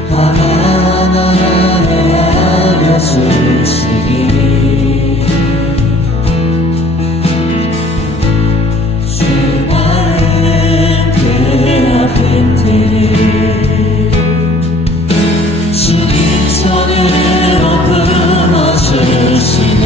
하나하나 헤아려 주시니 주 마음 그 아픔들을 주님 손으로 품어주시네.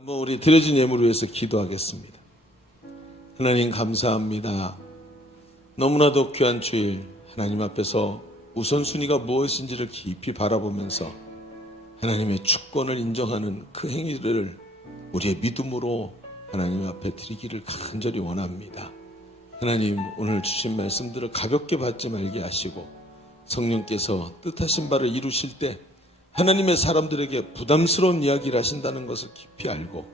한번 우리 드려진 예물을 위해서 기도하겠습니다. 하나님 감사합니다. 너무나도 귀한 주일 하나님 앞에서 우선순위가 무엇인지를 깊이 바라보면서 하나님의 주권을 인정하는 그 행위를 우리의 믿음으로 하나님 앞에 드리기를 간절히 원합니다. 하나님 오늘 주신 말씀들을 가볍게 받지 말게 하시고 성령께서 뜻하신 바를 이루실 때 하나님의 사람들에게 부담스러운 이야기를 하신다는 것을 깊이 알고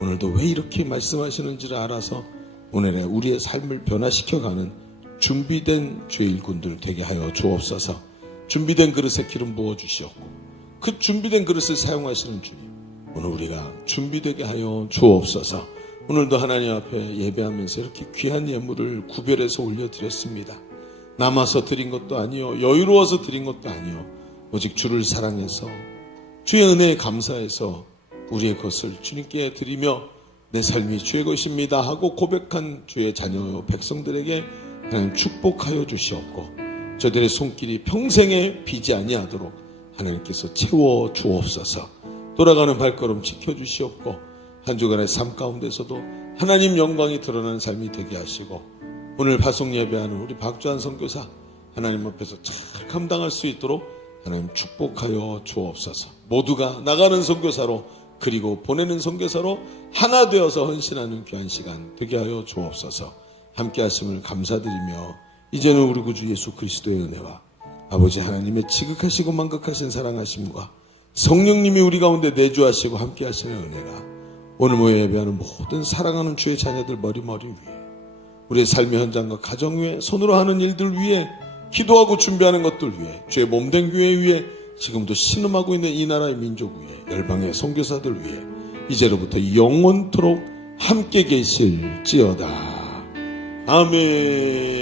오늘도 왜 이렇게 말씀하시는지를 알아서 오늘의 우리의 삶을 변화시켜가는 준비된 주의 일꾼들 되게 하여 주옵소서. 준비된 그릇에 기름 부어주시옵고 그 준비된 그릇을 사용하시는 주님, 오늘 우리가 준비되게 하여 주옵소서. 오늘도 하나님 앞에 예배하면서 이렇게 귀한 예물을 구별해서 올려드렸습니다. 남아서 드린 것도 아니요, 여유로워서 드린 것도 아니요, 오직 주를 사랑해서 주의 은혜에 감사해서 우리의 것을 주님께 드리며 내 삶이 주의 것입니다 하고 고백한 주의 자녀 백성들에게 하나님 축복하여 주시옵고 저들의 손길이 평생에 비지 아니하도록 하나님께서 채워 주옵소서. 돌아가는 발걸음 지켜주시옵고 한 주간의 삶 가운데서도 하나님 영광이 드러나는 삶이 되게 하시고 오늘 파송 예배하는 우리 박주한 선교사 하나님 앞에서 잘 감당할 수 있도록 하나님 축복하여 주옵소서. 모두가 나가는 선교사로 그리고 보내는 선교사로 하나 되어서 헌신하는 귀한 시간 되게 하여 주옵소서. 함께 하심을 감사드리며 이제는 우리 구주 예수 그리스도의 은혜와 아버지 하나님의 지극하시고 만극하신 사랑하심과 성령님이 우리 가운데 내주하시고 함께 하시는 은혜가 오늘 모여 예배하는 모든 사랑하는 주의 자녀들 머리 위에 우리의 삶의 현장과 가정 위에 손으로 하는 일들 위에 기도하고 준비하는 것들 위에 주의 몸된 교회 위에 지금도 신음하고 있는 이 나라의 민족 위에 열방의 선교사들 위에 이제로부터 영원토록 함께 계실지어다. 아멘.